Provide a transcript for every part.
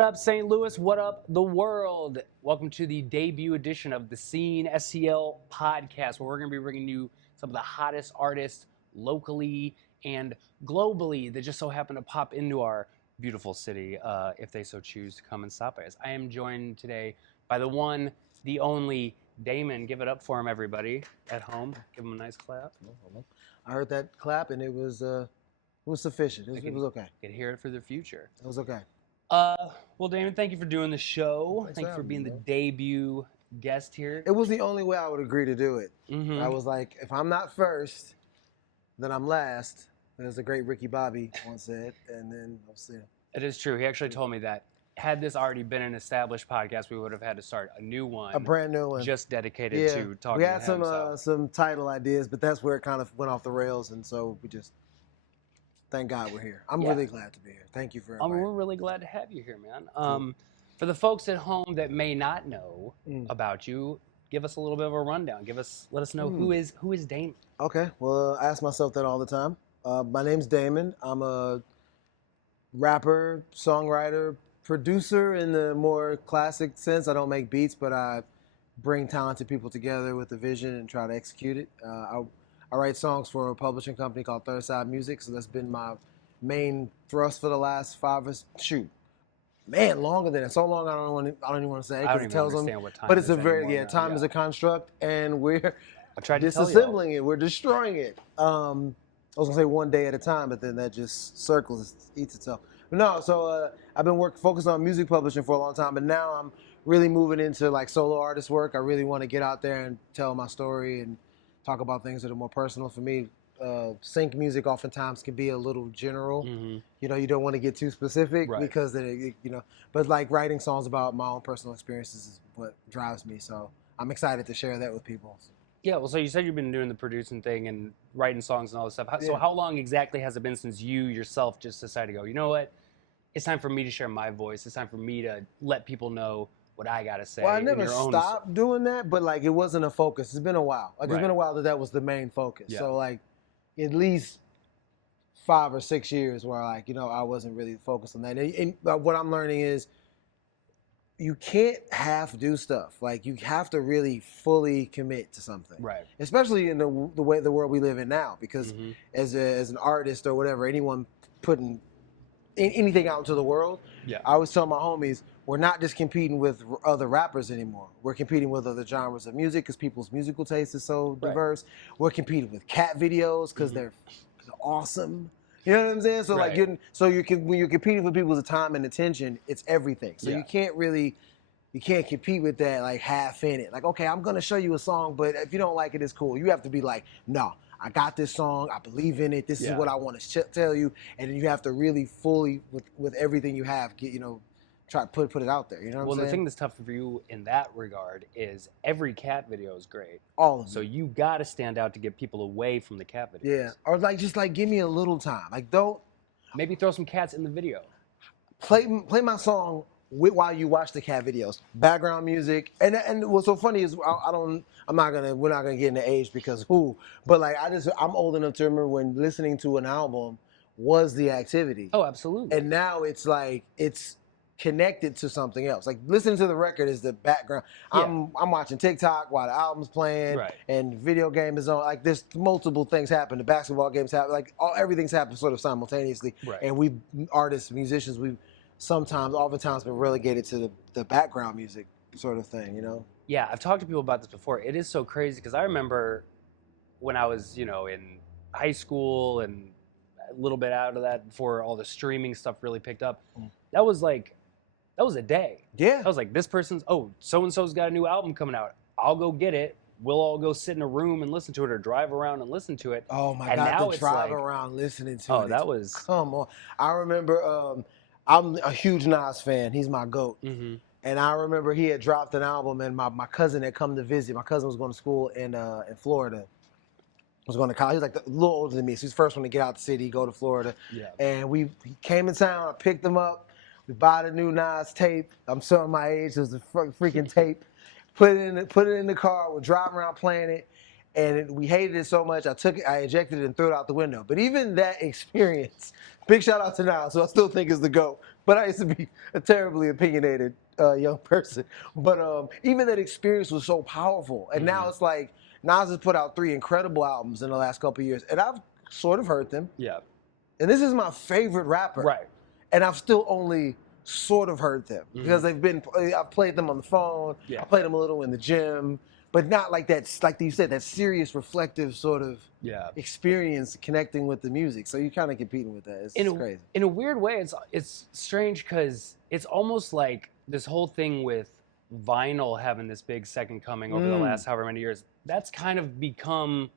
What up, St. Louis? What up, the world? Welcome to the debut edition of the Scene SCL podcast, where we're going to be bringing you some of the hottest artists locally and globally that just so happen to pop into our beautiful city, if they so choose to come and stop by us. I am joined today by the one, the only Daemon. Give it up for him, everybody at home. Give him a nice clap. I heard that clap, and it was sufficient. It was okay. You can hear it for the future. It was okay. Well, Daemon, thank you for doing the show. Thank you for being the debut guest here. It was the only way I would agree to do it. Mm-hmm. I was like, if I'm not first, then I'm last. As the great Ricky Bobby once said, and then I'll see. It is true. He actually told me that had this already been an established podcast, we would have had to start a new one. A brand new one. Just dedicated to talking we had to him. some title ideas, but that's where it kind of went off the rails, and so we just, thank God we're here. I'm really glad to be here. Thank you for inviting me. We're really glad to have you here, man. For the folks at home that may not know about you, give us a little bit of a rundown. Let us know who is Daemon. Okay, well, I ask myself that all the time. My name's Daemon. I'm a rapper, songwriter, producer in the more classic sense. I don't make beats, but I bring talented people together with a vision and try to execute it. I write songs for a publishing company called Third Side Music, so that's been my main thrust for the last longer than that. So long I don't even want to say it because it tells them. What time but it's time is a construct, and we're disassembling it. We're destroying it. I was gonna say one day at a time, but then that just circles, eats itself. But no, so I've been focused on music publishing for a long time, but now I'm really moving into like solo artist work. I really want to get out there and tell my story and talk about things that are more personal for me. Sync music oftentimes can be a little general. Mm-hmm. You know, you don't want to get too specific because then but like writing songs about my own personal experiences is what drives me. So I'm excited to share that with people. Yeah, well, so you said you've been doing the producing thing and writing songs and all this stuff. So how long exactly has it been since you yourself just decided to go, you know what, it's time for me to share my voice. It's time for me to let people know what I got to say. Well, I never stopped doing that, but like it wasn't a focus. It's been a while. Like it's been a while that was the main focus. Yeah. So like at least 5 or 6 years where like, I wasn't really focused on that. And what I'm learning is you can't half do stuff. Like you have to really fully commit to something. Right. Especially in the way the world we live in now, because as an artist or whatever, anyone putting anything out into the world, I always tell my homies, we're not just competing with other rappers anymore. We're competing with other genres of music because people's musical taste is so diverse. We're competing with cat videos because they're awesome. You know what I'm saying? So like when you're competing for people's time and attention, it's everything. So you can't compete with that like half in it. Like, okay, I'm gonna show you a song, but if you don't like it, it's cool. You have to be like, no, I got this song, I believe in it, this is what I want to tell you, and then you have to really fully with everything you have try to put it out there. You know what I'm saying? Well, the thing that's tough for you in that regard is every cat video is great. All of them. So you got to stand out to get people away from the cat videos. Yeah, or like just like give me a little time. Like don't. Maybe throw some cats in the video. Play my song while you watch the cat videos. Background music, and what's so funny is we're not gonna get into age because but like I'm old enough to remember when listening to an album was the activity. Oh, absolutely. And now it's like it's connected to something else. Like listening to the record is the background. Yeah. I'm watching TikTok while the album's playing, and video game is on. Like there's multiple things happen. The basketball games happen. Like everything's happened sort of simultaneously. Right. And we artists, musicians, we've oftentimes been relegated to the background music sort of thing. Yeah, I've talked to people about this before. It is so crazy because I remember when I was in high school and a little bit out of that before all the streaming stuff really picked up. That was a day. Yeah. I was like, this person's, so-and-so's got a new album coming out. I'll go get it. We'll all go sit in a room and listen to it or drive around and listen to it. Oh, my God, drive around listening to it. Oh, that was... Come on. I remember, I'm a huge Nas fan. He's my GOAT. Mm-hmm. And I remember he had dropped an album and my cousin had come to visit. My cousin was going to school in Florida. Was going to college. He was like a little older than me. So he's the first one to get out the city, go to Florida. Yeah. And he came in town. I picked him up. We bought a new Nas tape. I'm showing my age. It was a freaking tape. Put it in the car. We're driving around playing it. and we hated it so much. I ejected it and threw it out the window. But even that experience, big shout out to Niles, who I still think is the GOAT. But I used to be a terribly opinionated young person. But even that experience was so powerful. And now it's like Nas has put out 3 incredible albums in the last couple of years, and I've sort of heard them. Yeah. And this is my favorite rapper. Right. And I've still only sort of heard them because I've played them on the phone. Yeah. I played them a little in the gym, but not like that, like you said, that serious, reflective sort of experience connecting with the music. So you're kind of competing with that. It's crazy. In a weird way, it's strange because it's almost like this whole thing with vinyl having this big second coming over the last however many years. That's kind of become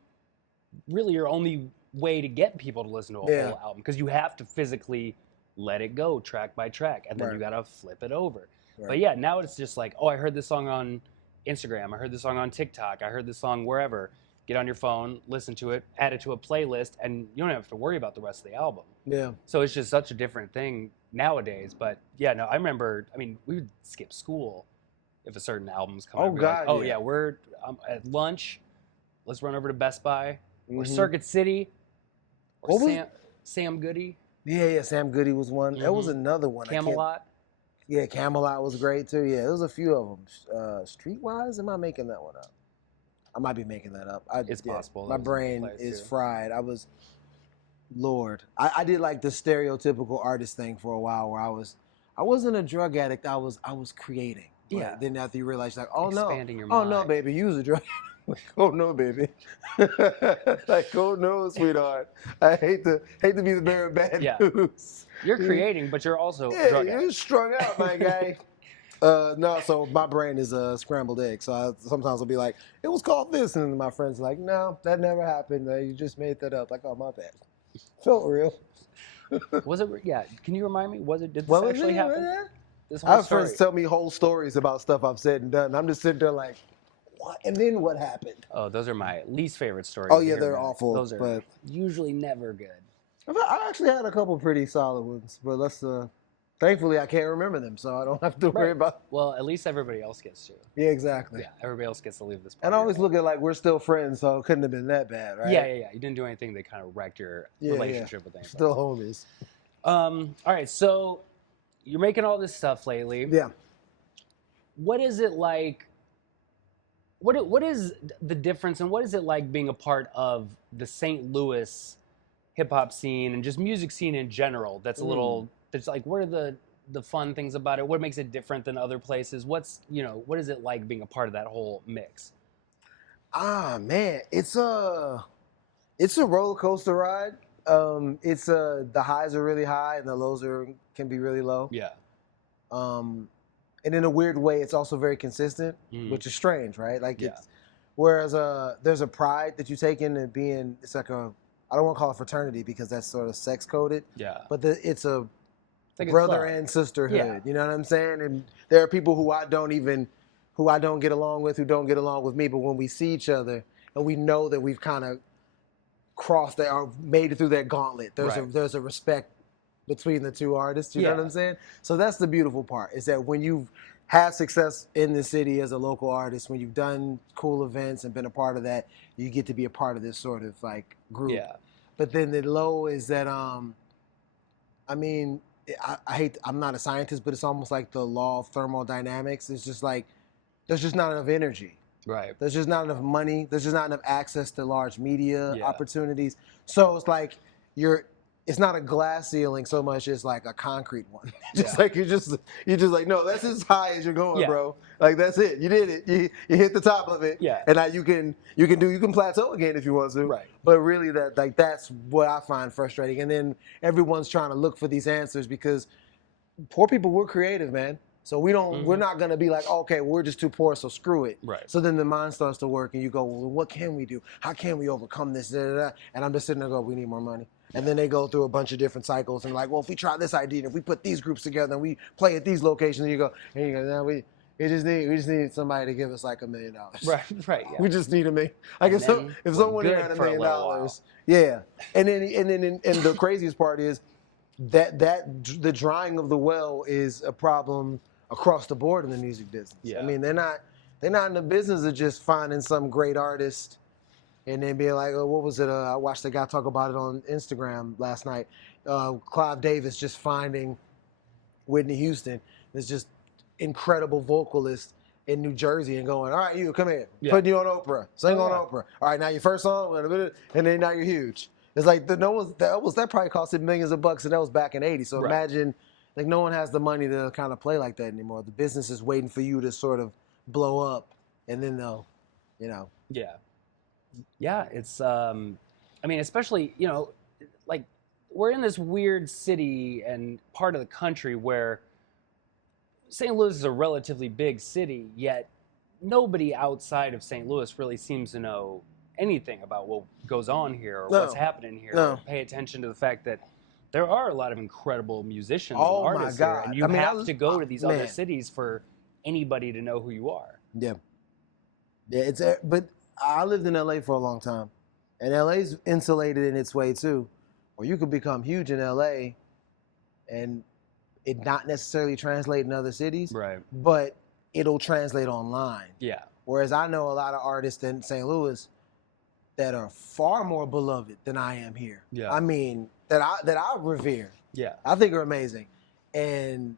really your only way to get people to listen to a whole album, because you have to physically let it go track by track, and then you gotta flip it over. But yeah, now it's just like, oh, I heard this song on Instagram, I heard this song on TikTok, I heard this song wherever. Get on your phone, listen to it, add it to a playlist, and you don't have to worry about the rest of the album. Yeah. So it's just such a different thing nowadays. But yeah, no, I remember, we would skip school if a certain album's coming out. Oh, God, like, yeah, we're at lunch, let's run over to Best Buy, or Circuit City, or Sam Goody. Yeah, Sam Goody was one. There was another one. Camelot. Yeah, Camelot was great too. Yeah, there was a few of them. Streetwise, am I making that one up? I might be making that up. It's possible. My brain is fried. I did like the stereotypical artist thing for a while, where I wasn't a drug addict. I was creating. Yeah. Then after you realize, like, Expanding your mind. No, baby, you was a drug addict. Like, oh no, baby. Like, oh no, sweetheart. I hate to be the bearer of bad news. You're creating, but you're also drug you're addict. strung out, my guy. No, so my brain is a scrambled egg. So sometimes I'll be like, it was called this, and my friends are like, no, that never happened. You just made that up. Like, oh, my bad. Felt real. Was it? Yeah. Can you remind me? Did this actually happen? This whole I have story. friends tell me whole stories about stuff I've said and done. And I'm just sitting there like, what? And then what happened? Oh, those are my least favorite stories. Oh yeah, they're awful. Those are usually never good. I actually had a couple pretty solid ones, but thankfully I can't remember them, so I don't have to worry about. Well, at least everybody else gets to. Yeah, exactly. Yeah, everybody else gets to leave this. And I always look at like we're still friends, so it couldn't have been that bad, right? Yeah. You didn't do anything that kind of wrecked your relationship with anybody. Still homies. All right, so you're making all this stuff lately. Yeah. What is it like? What is the difference, and what is it like being a part of the St. Louis hip hop scene and just music scene in general? That's a little. That's like, what are the fun things about it? What makes it different than other places? What is it like being a part of that whole mix? Ah, man, it's a roller coaster ride. The highs are really high and the lows can be really low. Yeah. And in a weird way, it's also very consistent, which is strange, right? Like, whereas there's a pride that you take in it being, it's like I don't want to call it fraternity because that's sort of sex coded. Yeah. But it's a like brother and sisterhood. Yeah. You know what I'm saying? And there are people who I don't get along with, who don't get along with me. But when we see each other and we know that we've kind of crossed that or made it through that gauntlet, there's a respect between the two artists. You know what I'm saying? So that's the beautiful part, is that when you've had success in the city as a local artist, when you've done cool events and been a part of that, you get to be a part of this sort of like group. Yeah. But then the low is that, I hate, I'm not a scientist, but it's almost like the law of thermodynamics. It's just like, there's just not enough energy. Right. There's just not enough money. There's just not enough access to large media opportunities. So it's like it's not a glass ceiling so much as like a concrete one. Like you're just like, no, that's as high as you're going, bro. Like that's it. You did it. You hit the top of it. Yeah. And now you can plateau again if you want to. Right. But really that's what I find frustrating. And then everyone's trying to look for these answers because poor people, we're creative, man. So we're not gonna be like, okay, we're just too poor, so screw it. Right. So then the mind starts to work and you go, well, what can we do? How can we overcome this? Da, da, da. And I'm just sitting there going, we need more money. And then they go through a bunch of different cycles and like, well, if we try this idea, and if we put these groups together and we play at these locations, and you go, now we just need somebody to give us like $1 million. Right. Yeah. We just need $1 million. Like if someone had $1 million, yeah. And then the craziest part is that the drying of the well is a problem across the board in the music business. Yeah. I mean, they're not in the business of just finding some great artist and then being like, oh, what was it? I watched a guy talk about it on Instagram last night. Clive Davis just finding Whitney Houston. There's just incredible vocalist in New Jersey and going, all right, you come here, putting you on Oprah, sing on Oprah. All right, now your first song, and then now you're huge. It's like that probably costed millions of bucks, and that was back in '80. So imagine, like, no one has the money to kind of play like that anymore. The business is waiting for you to sort of blow up, and then they'll, Yeah, it's I mean, especially, like, we're in this weird city and part of the country where St. Louis is a relatively big city, yet nobody outside of St. Louis really seems to know anything about what goes on here or what's happening here. Or pay attention to the fact that there are a lot of incredible musicians and artists here, and you have to go to these other cities for anybody to know who you are. Yeah. But I lived in LA for a long time, and LA's insulated in its way too, where you could become huge in LA and it not necessarily translate in other cities, but it'll translate online. Yeah. Whereas I know a lot of artists in St. Louis that are far more beloved than I am here. Yeah. I mean, that I revere. Yeah. I think are amazing. And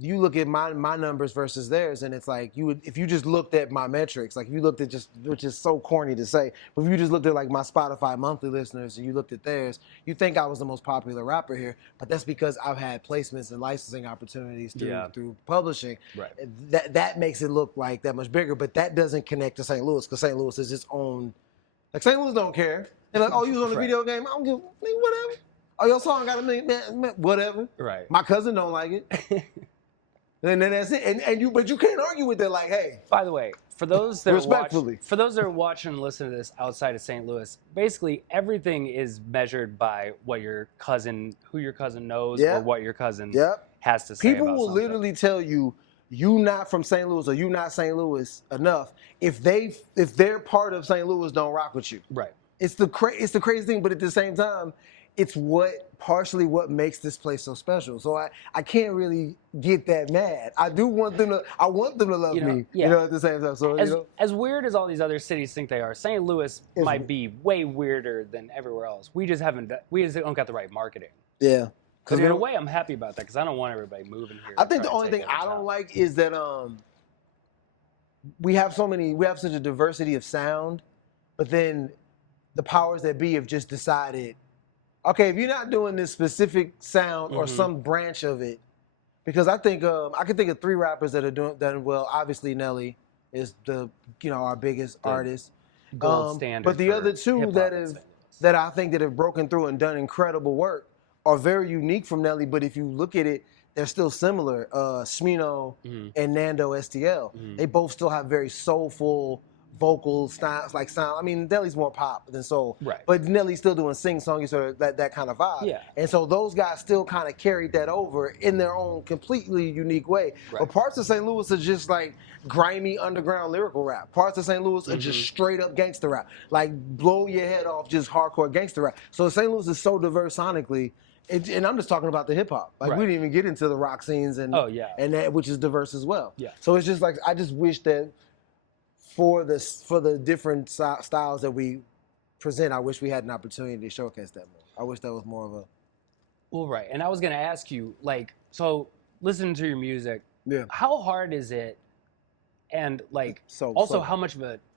you look at my numbers versus theirs, and it's like if you just looked at my metrics, like you looked at which is so corny to say, but if you just looked at like my Spotify monthly listeners and you looked at theirs, you think I was the most popular rapper here, but that's because I've had placements and licensing opportunities through publishing. Right. That makes it look like that much bigger, but that doesn't connect to St. Louis because St. Louis is its own. Like St. Louis don't care. They're like, oh, you was on the video game? I don't give whatever. Oh, your song got a million, whatever. Right. My cousin don't like it. And then that's it. But you can't argue with that. Like, hey. By the way, for those that are watching and listening to this outside of St. Louis, basically everything is measured by who your cousin knows or what your cousin has to say. People will literally tell you not from St. Louis or you not St. Louis enough if their part of St. Louis don't rock with you. Right. It's the crazy thing, but at the same time, it's partially what makes this place so special. So I can't really get that mad. I want them to love me, at the same time. So as weird as all these other cities think they are, St. Louis might be way weirder than everywhere else. We just don't got the right marketing. Yeah. Because in a way, I'm happy about that because I don't want everybody moving here. I think the only thing I don't like is that we have such a diversity of sound, but then the powers that be have just decided, okay, if you're not doing this specific sound or some branch of it, because I think I can think of 3 rappers that are done well. Obviously, Nelly is our biggest artist, gold standard. But the other 2 that I think that have broken through and done incredible work are very unique from Nelly. But if you look at it, they're still similar. Smino and Nando STL. They both still have very soulful vocal styles, like sound. I mean, Nelly's more pop than soul, but Nelly's still doing sing-songy, sort of that kind of vibe. Yeah. And so those guys still kind of carried that over in their own completely unique way. Right. But parts of St. Louis are just like grimy underground lyrical rap. Parts of St. Louis are just straight up gangster rap, like blow your head off, just hardcore gangster rap. So St. Louis is so diverse sonically. And I'm just talking about the hip hop. Like we didn't even get into the rock scenes and that, which is diverse as well. Yeah. So it's just like I just wish that for the different styles that we present, I wish we had an opportunity to showcase that more. I wish that was more of a. Well, right. And I was gonna ask you, like, so listening to your music, how hard is it? And like,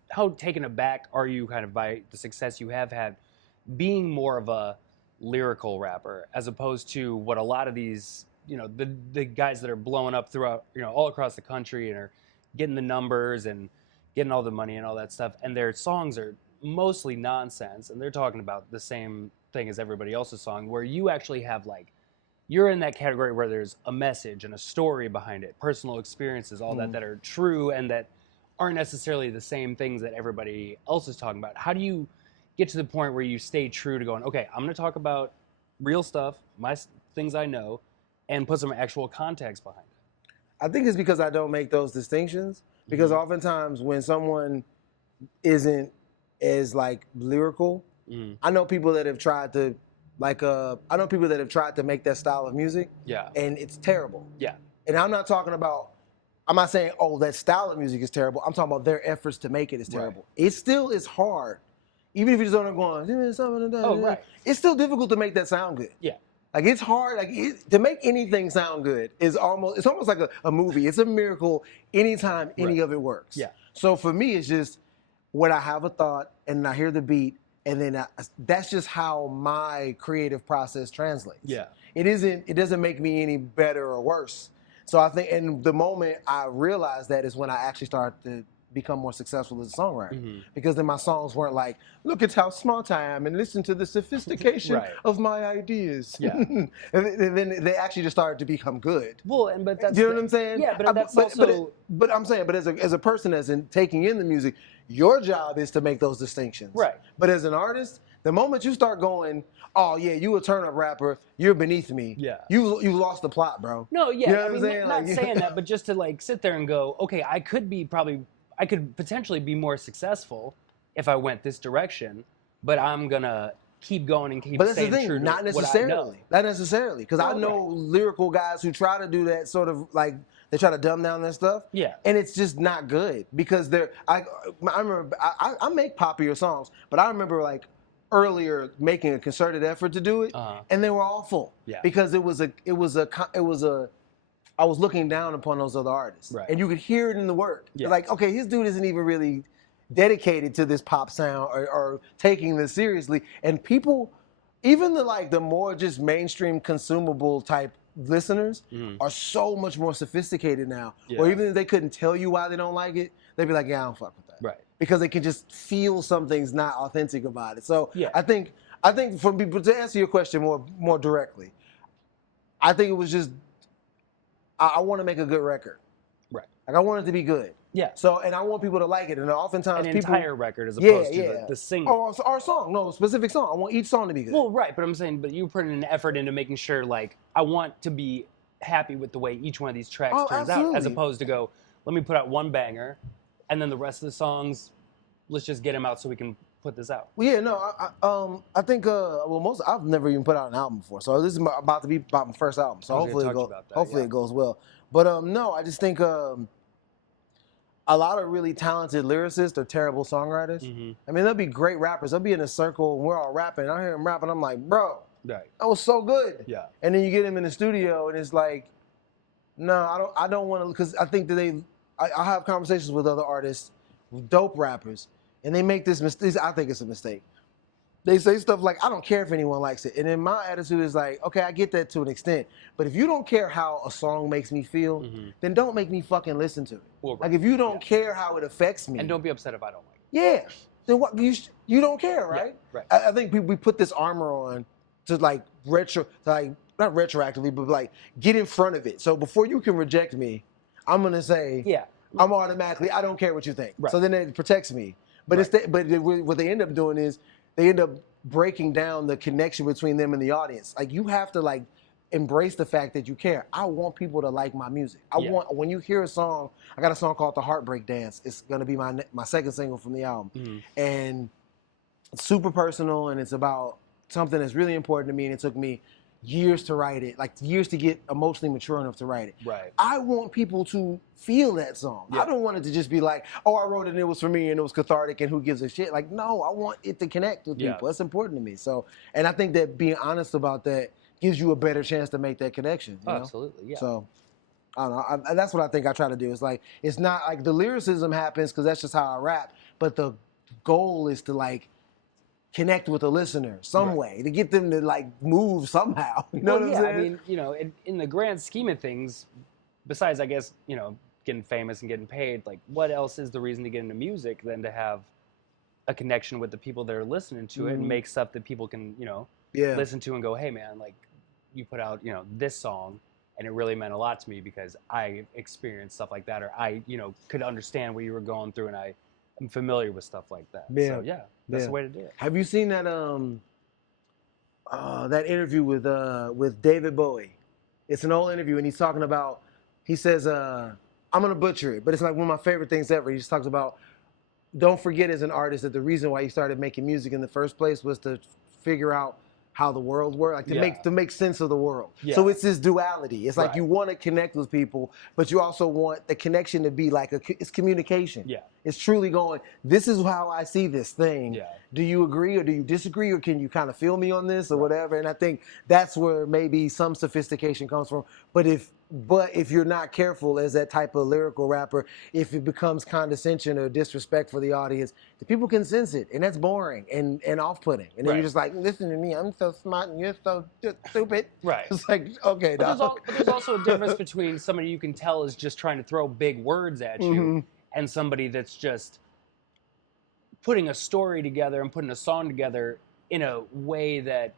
how taken aback are you kind of by the success you have had being more of a lyrical rapper as opposed to what a lot of these, the guys that are blowing up throughout, all across the country and are getting the numbers and getting all the money and all that stuff, and their songs are mostly nonsense, and they're talking about the same thing as everybody else's song, where you actually have, like, you're in that category where there's a message and a story behind it, personal experiences, all that are true and that aren't necessarily the same things that everybody else is talking about. How do you get to the point where you stay true to going, okay, I'm going to talk about real stuff, my things I know, and put some actual context behind it? I think it's because I don't make those distinctions. Because oftentimes when someone isn't as like lyrical, I know people that have tried to make that style of music. Yeah. And it's terrible. Yeah. And I'm not saying, oh, that style of music is terrible. I'm talking about their efforts to make it is terrible. Right. It still is hard. even if you just don't going, Oh, right. It's still difficult to make that sound good. Yeah. Like it's hard. Like to make anything sound good is it's almost like a movie. It's a miracle anytime any of it works. Yeah. So for me, it's just when I have a thought and I hear the beat, and then that's just how my creative process translates. Yeah. It doesn't make me any better or worse. So I think, and the moment I realized that is when I actually started to become more successful as a songwriter, because then my songs weren't like, look at how smart I am and listen to the sophistication of my ideas. Yeah. And then they actually just started to become good. Well, but that's you know what I'm saying? Yeah, but that's also. But I'm saying, but as a person that's taking in the music, your job is to make those distinctions. Right. But as an artist, the moment you start going, oh yeah, you a turn up rapper, you're beneath me. Yeah. You lost the plot, bro. No, yeah. You know I mean, saying? not saying that, but just to like sit there and go, okay, I could potentially be more successful if I went this direction, but I'm gonna keep going and keep but that's staying the thing, true to not necessarily. Not necessarily, because I know lyrical guys who try to do that sort of like they try to dumb down their stuff. Yeah. And it's just not good because I remember I make poppier songs, but I remember like earlier making a concerted effort to do it, and they were awful. Yeah. Because it was I was looking down upon those other artists. Right. And you could hear it in the work. Yeah. Like, okay, his dude isn't even really dedicated to this pop sound or taking this seriously. And people, even the more just mainstream consumable type listeners are so much more sophisticated now. Yeah. Or even if they couldn't tell you why they don't like it, they'd be like, yeah, I don't fuck with that. Right. Because they can just feel something's not authentic about it. So yeah. I think for people to answer your question more directly, I think it was just I want to make a good record. Right. Like I want it to be good. Yeah. So and I want people to like it. And oftentimes an people entire record as opposed to the single. Or a song. No, a specific song. I want each song to be good. Well, right, but I'm saying, but you put an effort into making sure, like, I want to be happy with the way each one of these tracks turns out, as opposed to go, let me put out one banger, and then the rest of the songs, let's just get them out so we can put this out. Well, yeah, no, I think, I've never even put out an album before, so this is about to be about my first album, so hopefully it goes well. But no, I just think a lot of really talented lyricists are terrible songwriters. I mean, they'll be great rappers. They'll be in a circle and we're all rapping. I hear them rapping. I'm like, bro, that was so good. Yeah. And then you get them in the studio and it's like, no, I don't want to, because I think that I have conversations with other artists, dope rappers, and they make this mistake. I think it's a mistake. They say stuff like, I don't care if anyone likes it. And then my attitude is like, okay, I get that to an extent. But if you don't care how a song makes me feel, then don't make me fucking listen to it. Well, right. Like if you don't care how it affects me. And don't be upset if I don't like it. Yeah. Then what, you don't care, right? Yeah, right. I think we put this armor on to like not retroactively, but like get in front of it. So before you can reject me, I'm going to say, I'm automatically, I don't care what you think. Right. So then it protects me. But what they end up doing is, they end up breaking down the connection between them and the audience. Like you have to like embrace the fact that you care. I want people to like my music. I want, when you hear a song, I got a song called The Heartbreak Dance. It's gonna be my second single from the album. And it's super personal and it's about something that's really important to me and it took me years to write it, like years to get emotionally mature enough to write it. Right. I want people to feel that song. I don't want it to just be like, oh, I wrote it and it was for me and it was cathartic and who gives a shit. Like, no, I want it to connect with people. That's important to me. So, and I think that being honest about that gives you a better chance to make that connection. You know? Absolutely, yeah. So, I don't know. That's what I think I try to do. It's like, it's not like the lyricism happens because that's just how I rap, but the goal is to like, connect with a listener some way to get them to like move somehow. You know what I'm saying? I mean, you know, in the grand scheme of things, besides I guess, you know, getting famous and getting paid, like what else is the reason to get into music than to have a connection with the people that are listening to it and make stuff that people can, you know, listen to and go, hey man, like you put out, you know, this song and it really meant a lot to me because I experienced stuff like that or I, you know, could understand what you were going through and I'm familiar with stuff like that. So that's the way to do it. Have you seen that that interview with David Bowie? It's an old interview and he's talking about, he says, I'm gonna butcher it, but it's like one of my favorite things ever. He just talks about, don't forget as an artist that the reason why you started making music in the first place was to figure out how the world works, like to make sense of the world. Yeah. So it's this duality. It's like Right. you want to connect with people, but you also want the connection to be like it's communication. Yeah. It's truly going, this is how I see this thing. Yeah. Do you agree or do you disagree, or can you kind of feel me on this or whatever? And I think that's where maybe some sophistication comes from. But if you're not careful as that type of lyrical rapper, if it becomes condescension or disrespect for the audience, the people can sense it, and that's boring and off-putting. And then you're just like, listen to me, I'm so smart and you're so stupid. Right. It's like, okay, but there's also a difference between somebody you can tell is just trying to throw big words at you and somebody that's just putting a story together and putting a song together in a way that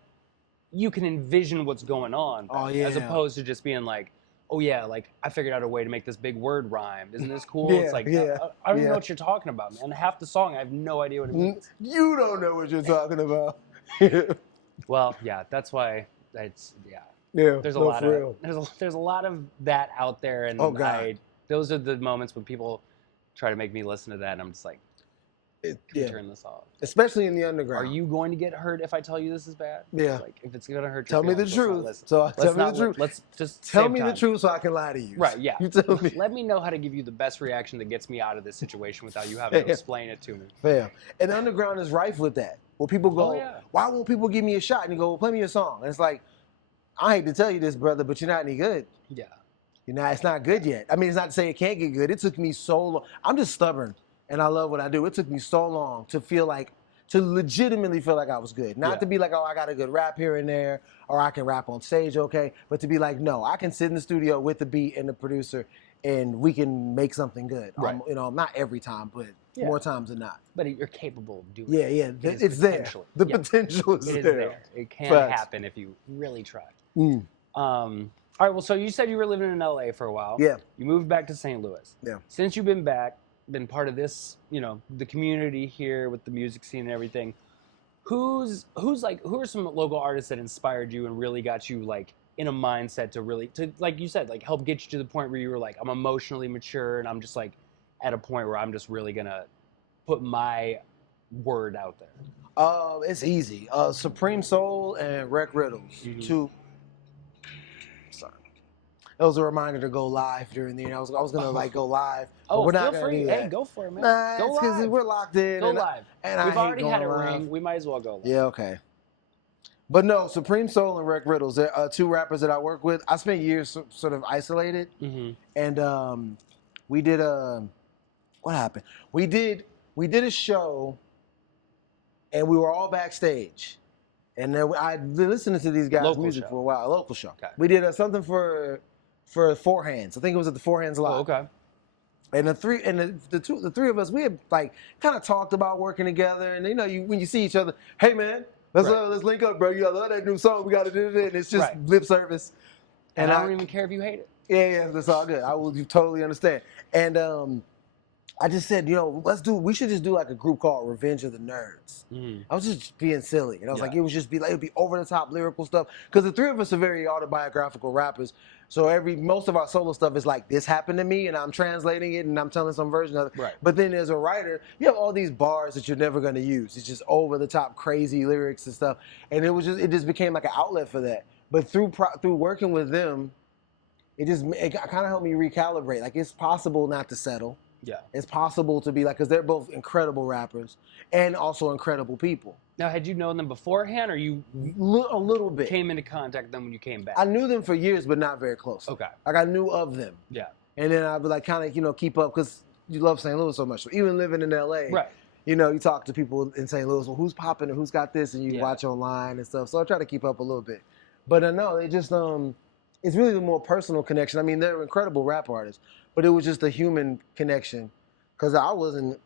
you can envision what's going on. As opposed to just being like, oh yeah, like I figured out a way to make this big word rhyme. Isn't this cool? It's like, I don't even know what you're talking about, man. Half the song, I have no idea what it means. You don't know what you're talking about. Well, yeah, that's why it's, Yeah, there's a lot of there's a lot of that out there, and those are the moments when people try to make me listen to that, and I'm just like, turn this off. Especially in the underground. Are you going to get hurt if I tell you this is bad? Yeah. Like, if it's going to hurt your feelings, tell me the truth. Let's just tell me the truth so I can lie to you. Right, yeah. You tell me. Let me know how to give you the best reaction that gets me out of this situation without you having to explain it to me. Fair. And the underground is rife with that. Where people go, why won't people give me a shot? And you go, well, play me a song. And it's like, I hate to tell you this, brother, but you're not any good. Yeah. It's not good yet. I mean, it's not to say it can't get good. It took me so long. I'm just stubborn. And I love what I do. It took me so long to legitimately feel like I was good. Not to be like, oh, I got a good rap here and there, or I can rap on stage, okay? But to be like, no, I can sit in the studio with the beat and the producer, and we can make something good. Right. Not every time, but more times than not. But you're capable of doing it. Yeah, it's there. The potential is there. It can happen if you really try. All right, well, so you said you were living in LA for a while. Yeah. You moved back to St. Louis. Yeah. Since you've been back, been part of this, the community here with the music scene and everything, who are some local artists that inspired you and really got you like in a mindset to like you said, like help get you to the point where you were like, I'm emotionally mature and I'm just like at a point where I'm just really gonna put my word out there? It's easy. Supreme Soul and Rec Riddles. Two. Sorry. It was a reminder to go live during the. I was gonna like go live. Oh, we're feel not free. Do that. Hey, go for it, man. Nah, go because live. We're locked in. Go live. And we've already had it live. ring. We might as well go live. Yeah, okay. But no, Supreme Soul and Rec Riddles, they're two rappers that I work with. I spent years sort of isolated, and we did what happened? We did a show, and we were all backstage, and then I'd been listening to these guys' music for a while. A local show. Okay. We did something for Four Hands. I think it was at the Four Hands Live. Oh, okay. And the three of us, we had like kind of talked about working together, and when you see each other, hey man, let's link up, bro. You gotta love that new song. We gotta do it, and it's just lip service. And I don't even care if you hate it. Yeah, that's all good. I will totally understand. And I just said, we should just do like a group called Revenge of the Nerds. I was just being silly. And I was like, it would be over the top lyrical stuff. Because the three of us are very autobiographical rappers. So most of our solo stuff is like, this happened to me and I'm translating it and I'm telling some version of it. Right. But then as a writer, you have all these bars that you're never going to use. It's just over the top crazy lyrics and stuff. And it just became like an outlet for that. But through working with them, it kind of helped me recalibrate. Like, it's possible not to settle. Yeah. It's possible to be like, because they're both incredible rappers and also incredible people. Now, had you known them beforehand, or you a little bit came into contact with them when you came back? I knew them for years, but not very close. Okay. Like, I knew of them. Yeah. And then I would like kind of, keep up, because you love St. Louis so much. So even living in LA, right. You talk to people in St. Louis, well, who's popping and who's got this, and you watch online and stuff. So I try to keep up a little bit. But no, they just, it's really the more personal connection. I mean, they're incredible rap artists, but it was just a human connection. Because I wasn't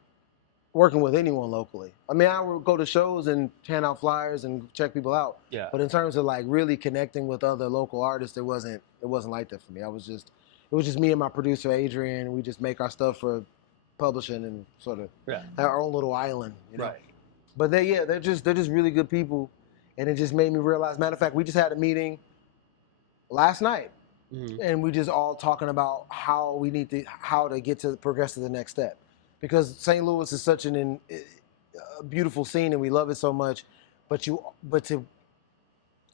working with anyone locally. I mean, I would go to shows and hand out flyers and check people out. Yeah. But in terms of like really connecting with other local artists, it wasn't like that for me. It was just me and my producer Adrian. We just make our stuff for publishing and sort of our own little island. Right. But they're just really good people, and it just made me realize. Matter of fact, we just had a meeting last night. And we just all talking about how to get to progress to the next step, because St. Louis is such a beautiful scene and we love it so much, but to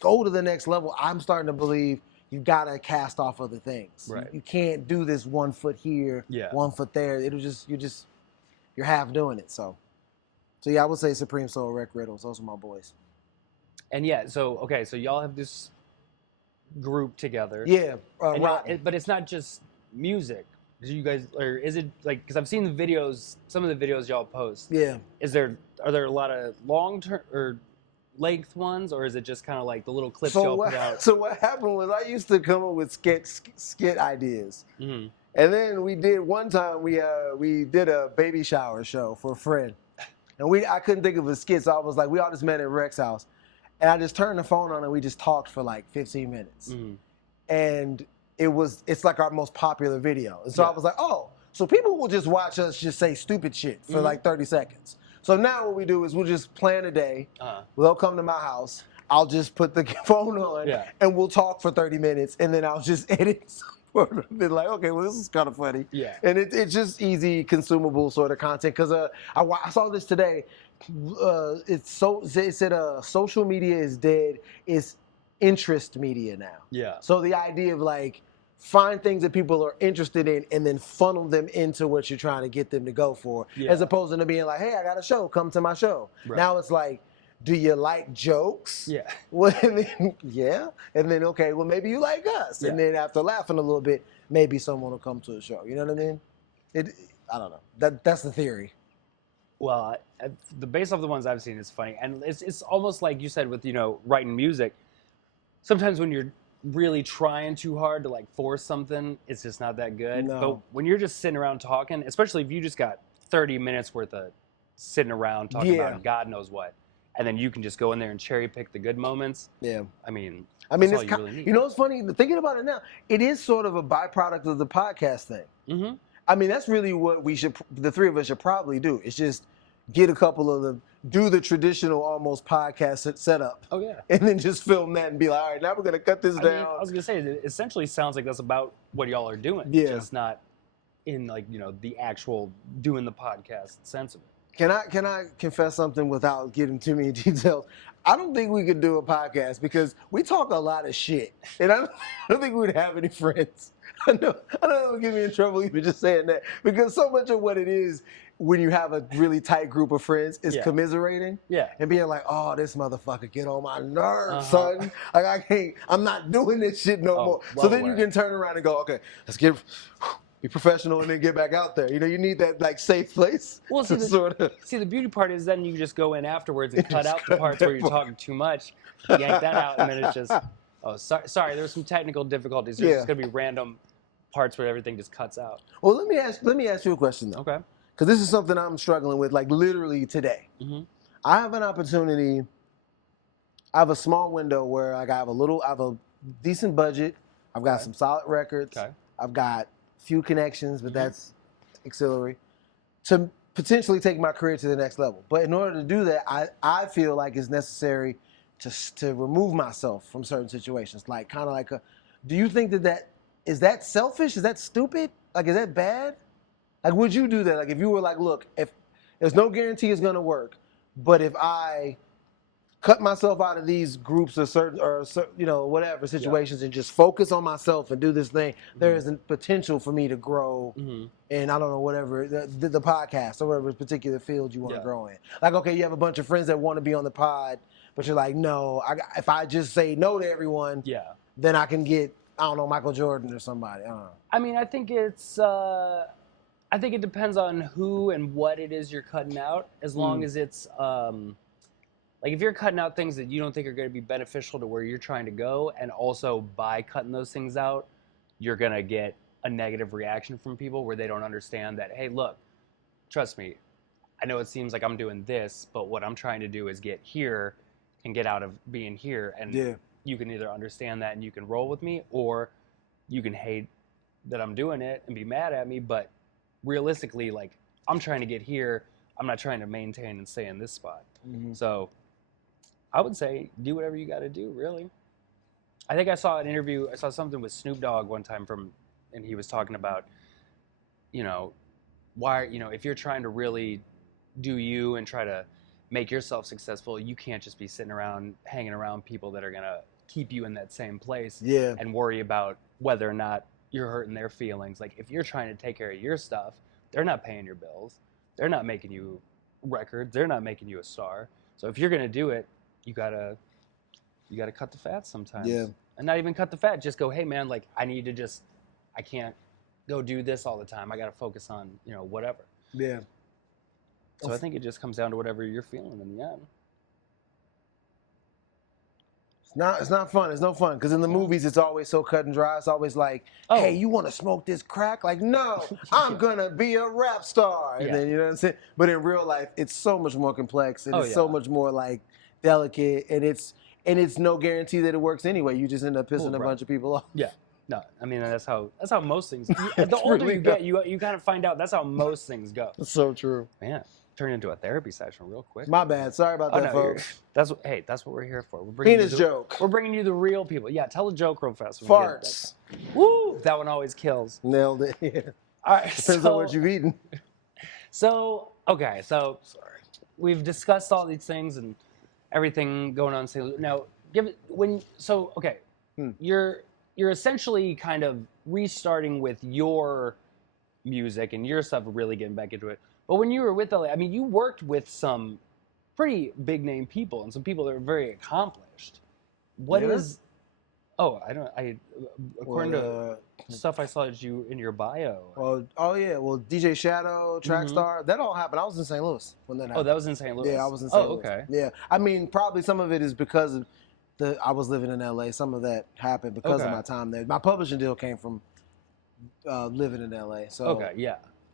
go to the next level, I'm starting to believe you've got to cast off other things. Right. You can't do this 1 foot here, 1 foot there. You're half doing it. So yeah, I would say Supreme Soul, Rec Riddles. Those are my boys. And so y'all have this group together. Yeah, but it's not just music. Do you guys, or is it like, because I've seen the videos, some of the videos y'all post. Yeah. Are there a lot of long term or length ones, or is it just kind of like the little clips y'all put out? So what happened was I used to come up with skit ideas. Mm-hmm. And then we did one time we did a baby shower show for a friend. And I couldn't think of a skit, so I was like, we all just met at Rex's house. And I just turned the phone on and we just talked for like 15 minutes. Mm-hmm. And it's like our most popular video. And so I was like, oh, so people will just watch us just say stupid shit for like 30 seconds. So now what we do is we'll just plan a day. They'll come to my house. I'll just put the phone on and we'll talk for 30 minutes. And then I'll just edit some of it. Like, okay, well, this is kind of funny. Yeah. And it's just easy, consumable sort of content. Because I saw this today. It said social media is dead. It's interest media now. Yeah. So the idea of like find things that people are interested in and then funnel them into what you're trying to get them to go for, as opposed to being like, hey, I got a show, come to my show. Right. Now it's like, do you like jokes? Yeah. Well, and then, and then okay, well maybe you like us, and then after laughing a little bit, maybe someone will come to the show. You know what I mean? I don't know. That's the theory. Well, based off the ones I've seen, it's funny, and it's almost like you said with writing music. Sometimes when you're really trying too hard to like force something, it's just not that good. No. But when you're just sitting around talking, especially if you just got 30 minutes worth of sitting around talking about God knows what, and then you can just go in there and cherry pick the good moments. Yeah. I mean, it's really neat. You know what's funny? Thinking about it now, it is sort of a byproduct of the podcast thing. Mm-hmm. I mean, that's really what the three of us should probably do. It's just get a couple of them, do the traditional almost podcast setup. Oh, yeah. And then just film that and be like, all right, now we're going to cut this down. I was going to say, it essentially sounds like that's about what y'all are doing. Yeah. Just not in like, the actual doing the podcast sense of it. Can I confess something without getting too many details? I don't think we could do a podcast because we talk a lot of shit. And I don't think we'd have any friends. I know it would get me in trouble even just saying that. Because so much of what it is when you have a really tight group of friends is commiserating. Yeah. And being like, oh, this motherfucker get on my nerves, son. Like I'm not doing this shit no more. Well, so then you can turn around and go, okay, let's be professional and then get back out there. You need that like safe place. Well, see, the beauty part is then you just go in afterwards and cut out the parts where you're talking too much, yank that out, and then it's just, sorry, there's some technical difficulties. There's just gonna be random parts where everything just cuts out. Well, let me ask you a question though. Okay. Because this is something I'm struggling with, like literally today. Mm-hmm. I have an opportunity. I have a small window where I have a decent budget. I've got some solid records. Okay. I've got few connections, but that's auxiliary, to potentially take my career to the next level. But in order to do that, I feel like it's necessary to remove myself from certain situations. Like kind of like do you think that is that selfish? Is that stupid? Like, is that bad? Like, would you do that? Like, if you were like, look, if there's no guarantee it's gonna work, but if I cut myself out of these groups or whatever situations and just focus on myself and do this thing, there is a potential for me to grow in, I don't know, whatever, the podcast or whatever particular field you want to grow in. Like, okay, you have a bunch of friends that want to be on the pod, but you're like, no, if I just say no to everyone, then I can get, I don't know, Michael Jordan or somebody. I don't know. I mean, I think I think it depends on who and what it is you're cutting out, as long as it's, like if you're cutting out things that you don't think are going to be beneficial to where you're trying to go, and also by cutting those things out, you're going to get a negative reaction from people where they don't understand that, hey, look, trust me, I know it seems like I'm doing this, but what I'm trying to do is get here and get out of being here. And you can either understand that and you can roll with me, or you can hate that I'm doing it and be mad at me. But realistically, like, I'm trying to get here. I'm not trying to maintain and stay in this spot. Mm-hmm. So I would say do whatever you got to do, really. I think I saw something with Snoop Dogg one time and he was talking about, why, if you're trying to really do you and try to make yourself successful, you can't just be sitting around, hanging around people that are going to keep you in that same place Yeah. and worry about whether or not you're hurting their feelings. Like if you're trying to take care of your stuff, they're not paying your bills. They're not making you records. They're not making you a star. So if you're gonna do it, you gotta cut the fat sometimes. Yeah. And not even cut the fat. Just go, hey man, like I can't go do this all the time. I gotta focus on whatever. Yeah. So I think it just comes down to whatever you're feeling in the end. It's not fun. It's no fun because in the movies it's always so cut and dry. It's always like, hey, you want to smoke this crack? Like, no, I'm gonna be a rap star. And then you know what I'm saying. But in real life, it's so much more complex and it's so much more like delicate, and it's no guarantee that it works anyway. You just end up pissing a bunch of people off. Yeah. No, I mean that's how most things. The older you get, you kind of find out that's how most things go. That's so true. Man, turned into a therapy session real quick. My bad. Sorry about that, folks. That's what we're here for. We're bringing penis joke. We're bringing you the real people. Yeah, tell a joke real fast. Farts. Woo! That one always kills. Nailed it. Yeah. All right. Depends on what you've eaten. So sorry. We've discussed all these things and everything going on in St. Louis. Now, you're essentially kind of restarting with your music and your stuff, really getting back into it. But when you were with LA, I mean, you worked with some pretty big name people and some people that are very accomplished. According to stuff I saw you in your bio. Well, DJ Shadow, Trackstar, that all happened. I was in St. Louis when that happened. Oh, that was in St. Louis? Yeah, I was in St. Louis. Okay. Yeah, I mean, probably some of it is because of I was living in LA. Some of that happened because of my time there. My publishing deal came from living in LA. So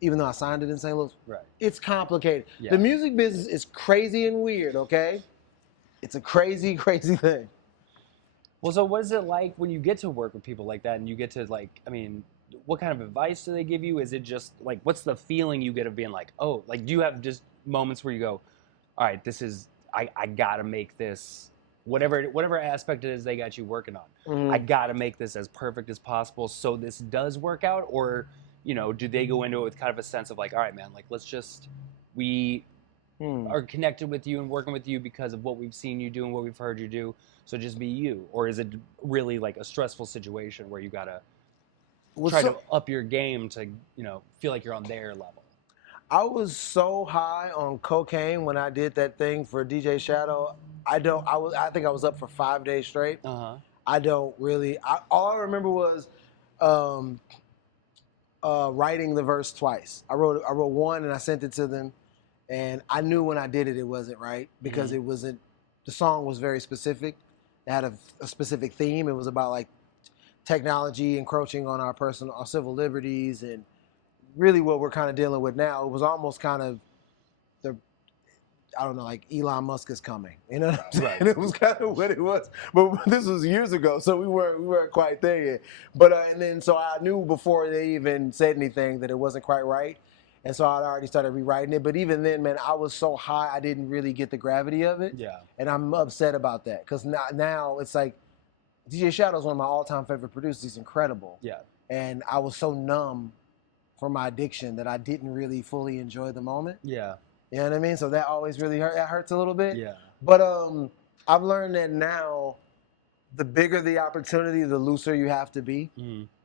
even though I signed it in St. Louis, it's complicated. Yeah. The music business is crazy and weird, okay? It's a crazy, crazy thing. Well, so what is it like when you get to work with people like that and you get to what kind of advice do they give you? Is it just like, what's the feeling you get of being like, oh, like do you have just moments where you go, all right, I gotta make this, whatever aspect it is they got you working on, I gotta make this as perfect as possible so this does work out? Or, do they go into it with kind of a sense of like, all right, man, like we are connected with you and working with you because of what we've seen you do and what we've heard you do, so just be you? Or is it really like a stressful situation where you gotta try to up your game to feel like you're on their level? I was so high on cocaine when I did that thing for DJ Shadow. I think I was up for 5 days straight. I don't really. All I remember was writing the verse twice. I wrote one and I sent it to them, and I knew when I did it wasn't right because it wasn't. The song was very specific. It had a specific theme. It was about like technology encroaching on our civil liberties, and really what we're kind of dealing with now. It was almost kind of like Elon Musk is coming. You know what I'm saying? Right. It was kind of what it was. But this was years ago, so we weren't quite there yet. But so I knew before they even said anything that it wasn't quite right. And so I'd already started rewriting it. But even then, man, I was so high, I didn't really get the gravity of it. Yeah. And I'm upset about that. Because now it's like, DJ Shadow is one of my all-time favorite producers. He's incredible. Yeah. And I was so numb from my addiction that I didn't really fully enjoy the moment. Yeah. You know what I mean? So that always really hurts a little bit. Yeah. But I've learned that now, the bigger the opportunity, the looser you have to be.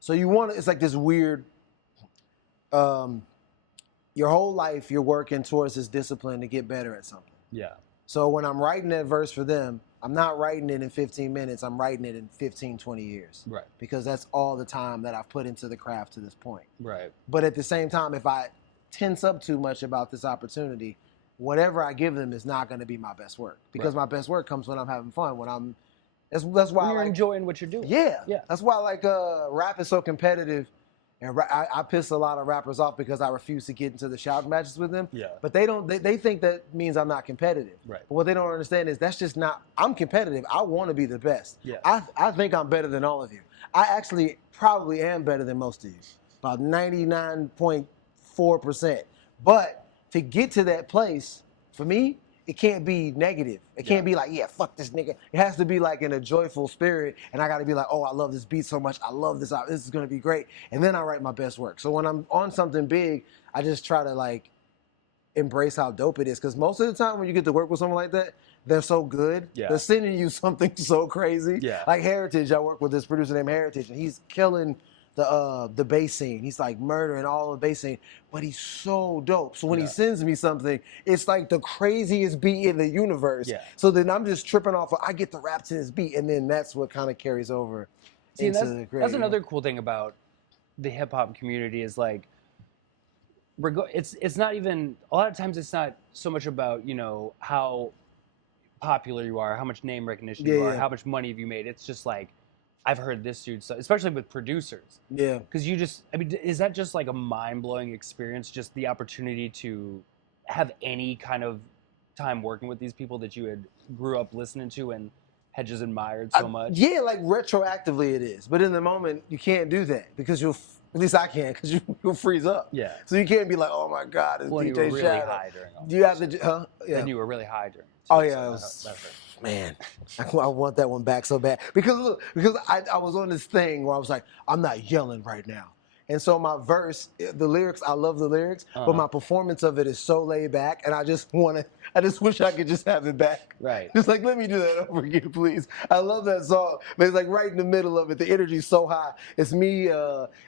So it's like this weird, your whole life you're working towards this discipline to get better at something. Yeah. So when I'm writing that verse for them, I'm not writing it in 15 minutes. I'm writing it in 15, 20 years. Right. Because that's all the time that I've put into the craft to this point. Right. But at the same time, if I tense up too much about this opportunity, whatever I give them is not going to be my best work. Because my best work comes when I'm having fun, that's why you're enjoying what you're doing. Yeah. Yeah. That's why rap is so competitive. And I piss a lot of rappers off because I refuse to get into the shouting matches with them. Yeah. But they think that means I'm not competitive. Right. But what they don't understand is that's just not, I'm competitive. I want to be the best. Yeah. I think I'm better than all of you. I actually probably am better than most of you. About 99.4%. But to get to that place, for me, it can't be negative. It can't be like, yeah, fuck this nigga. It has to be like in a joyful spirit, and I got to be like, oh, I love this beat so much. I love this. This is going to be great. And then I write my best work. So when I'm on something big, I just try to embrace how dope it is. Because most of the time when you get to work with someone like that, they're so good. Yeah. They're sending you something so crazy. Yeah. Like Heritage, I work with this producer named Heritage, and he's killing the bass scene. He's like murdering all the bass scene, but he's so dope. So when he sends me something, it's like the craziest beat in the universe. Yeah. So then I'm just tripping off. I get the rap to this beat, and then that's what kind of carries over. See, that's another cool thing about the hip hop community is like, it's not even, a lot of times it's not so much about, you know, how popular you are, how much name recognition you are, how much money have you made. It's just like, I've heard this dude, especially with producers. Yeah. Because you just, I mean, is that just like a mind-blowing experience, just the opportunity to have any kind of time working with these people that you had grew up listening to and had just admired so much? Yeah, like retroactively it is. But in the moment, you can't do that because you'll, at least I can, because you'll freeze up. Yeah. So you can't be like, oh my God, it's DJ you were really Shadow. high during all You have to, huh? Yeah. And you were really high during it. Oh yeah, it was, man, I want that one back so bad. Because look, I was on this thing where I was like, I'm not yelling right now. And so my verse, the lyrics, I love the lyrics, but my performance of it is so laid back, and I just wish I could just have it back. Right. Just like, let me do that over again, please. I love that song, but it's like right in the middle of it. The energy's so high. It's me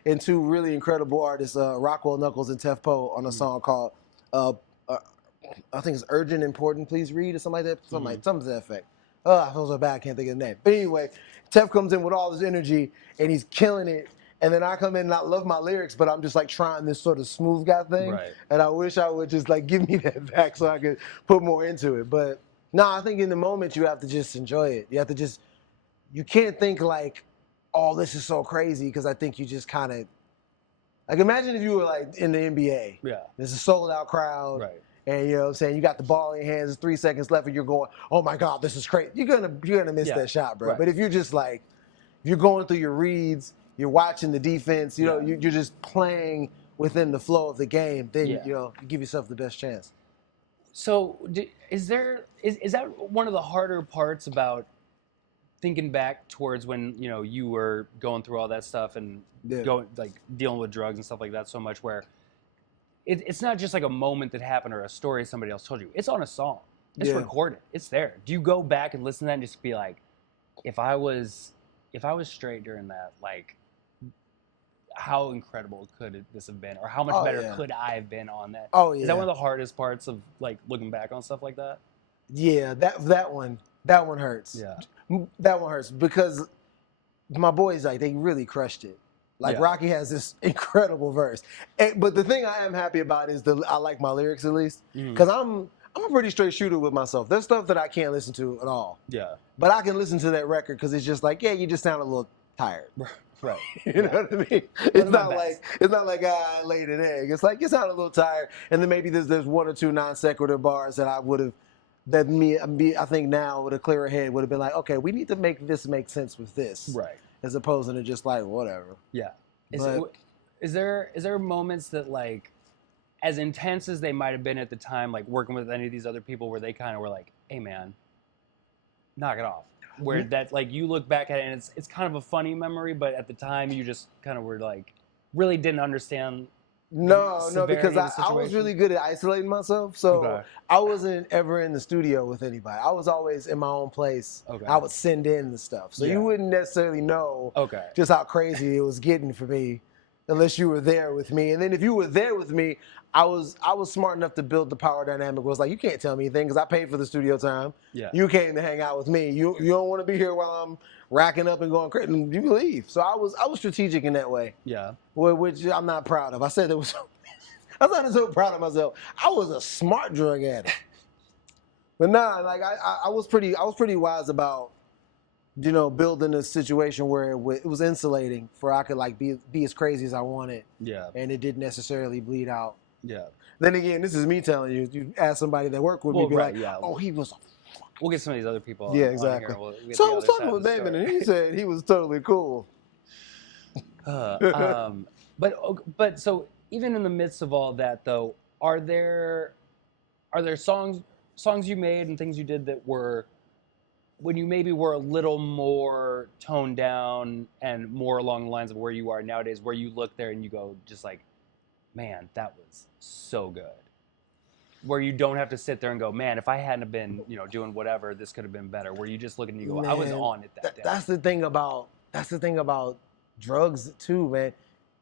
and two really incredible artists, Rockwell Knuckles and Tef Poe, on a song called, I think it's Urgent Important, Please Read, or something like that. Something to that effect. I feel so bad, I can't think of the name. But anyway, Tef comes in with all this energy, and he's killing it. And then I come in and I love my lyrics, but I'm just like trying this sort of smooth guy thing. Right. And I wish I would just like give me that back so I could put more into it. But no, I think in the moment you have to just enjoy it. You have to just, you can't think like, oh, this is so crazy, because I think you just kind of, like imagine if you were like in the NBA. Yeah. There's a sold out crowd. Right. And you know what I'm saying, you got the ball in your hands, there's 3 seconds left, and you're going, oh my God, this is crazy. You're gonna miss that shot, bro. Right. But if you're just like, if you're going through your reads, you're watching the defense, you know, you're just playing within the flow of the game, then you know, you give yourself the best chance. So is that one of the harder parts about thinking back towards when, you know, you were going through all that stuff and going like dealing with drugs and stuff like that so much, where it's not just like a moment that happened or a story somebody else told you. It's on a song. It's recorded. It's there. Do you go back and listen to that and just be like, if I was straight during that, like, how incredible could this have been, or how much better could I have been on that? Oh yeah. Is that one of the hardest parts of like looking back on stuff like that? Yeah, that one hurts. Yeah, that one hurts because my boys, like, they really crushed it. Like Rocky has this incredible verse, but the thing I am happy about is I like my lyrics at least, because I'm a pretty straight shooter with myself. There's stuff that I can't listen to at all. Yeah, but I can listen to that record because it's just like, yeah, you just sound a little tired. Right. You know what I mean? It's not like I laid an egg. It's like you sound a little tired, and then maybe there's one or two non sequitur bars that I would have, I think now with a clearer head would have been like, okay, we need to make this make sense with this, right? As opposed to just like whatever. Yeah. Is there moments that, like, as intense as they might have been at the time, like working with any of these other people, where they kind of were like, hey man, knock it off? Where that, like, you look back at it and it's kind of a funny memory, but at the time you just kind of were like, really didn't understand. No, because I was really good at isolating myself. So I wasn't ever in the studio with anybody. I was always in my own place. I would send in the stuff. So you wouldn't necessarily know just how crazy it was getting for me unless you were there with me. And then if you were there with me, I was smart enough to build the power dynamic. It was like, you can't tell me anything because I paid for the studio time. Yeah. You came to hang out with me. You don't want to be here while I'm racking up and going crazy. You can leave. So I was strategic in that way. Yeah. Which I'm not proud of. I said it was. I'm not so proud of myself. I was a smart drug addict. But nah, like I was pretty wise about, you know, building a situation where it was insulating for I could like be as crazy as I wanted. Yeah. And it didn't necessarily bleed out. Yeah. Then again, this is me telling you. You ask somebody that worked with me, be like, oh, he was. We'll get some of these other people. Yeah, exactly. So I was talking with Daemon, and he said he was totally cool. But so even in the midst of all that, though, are there songs you made and things you did that were, when you maybe were a little more toned down and more along the lines of where you are nowadays, where you look there and you go just like, man, that was so good? where you don't have to sit there and go, man, if I hadn't have been, doing whatever, this could have been better. Where you just look and you go, I was on it that day. That's the thing about drugs too, man.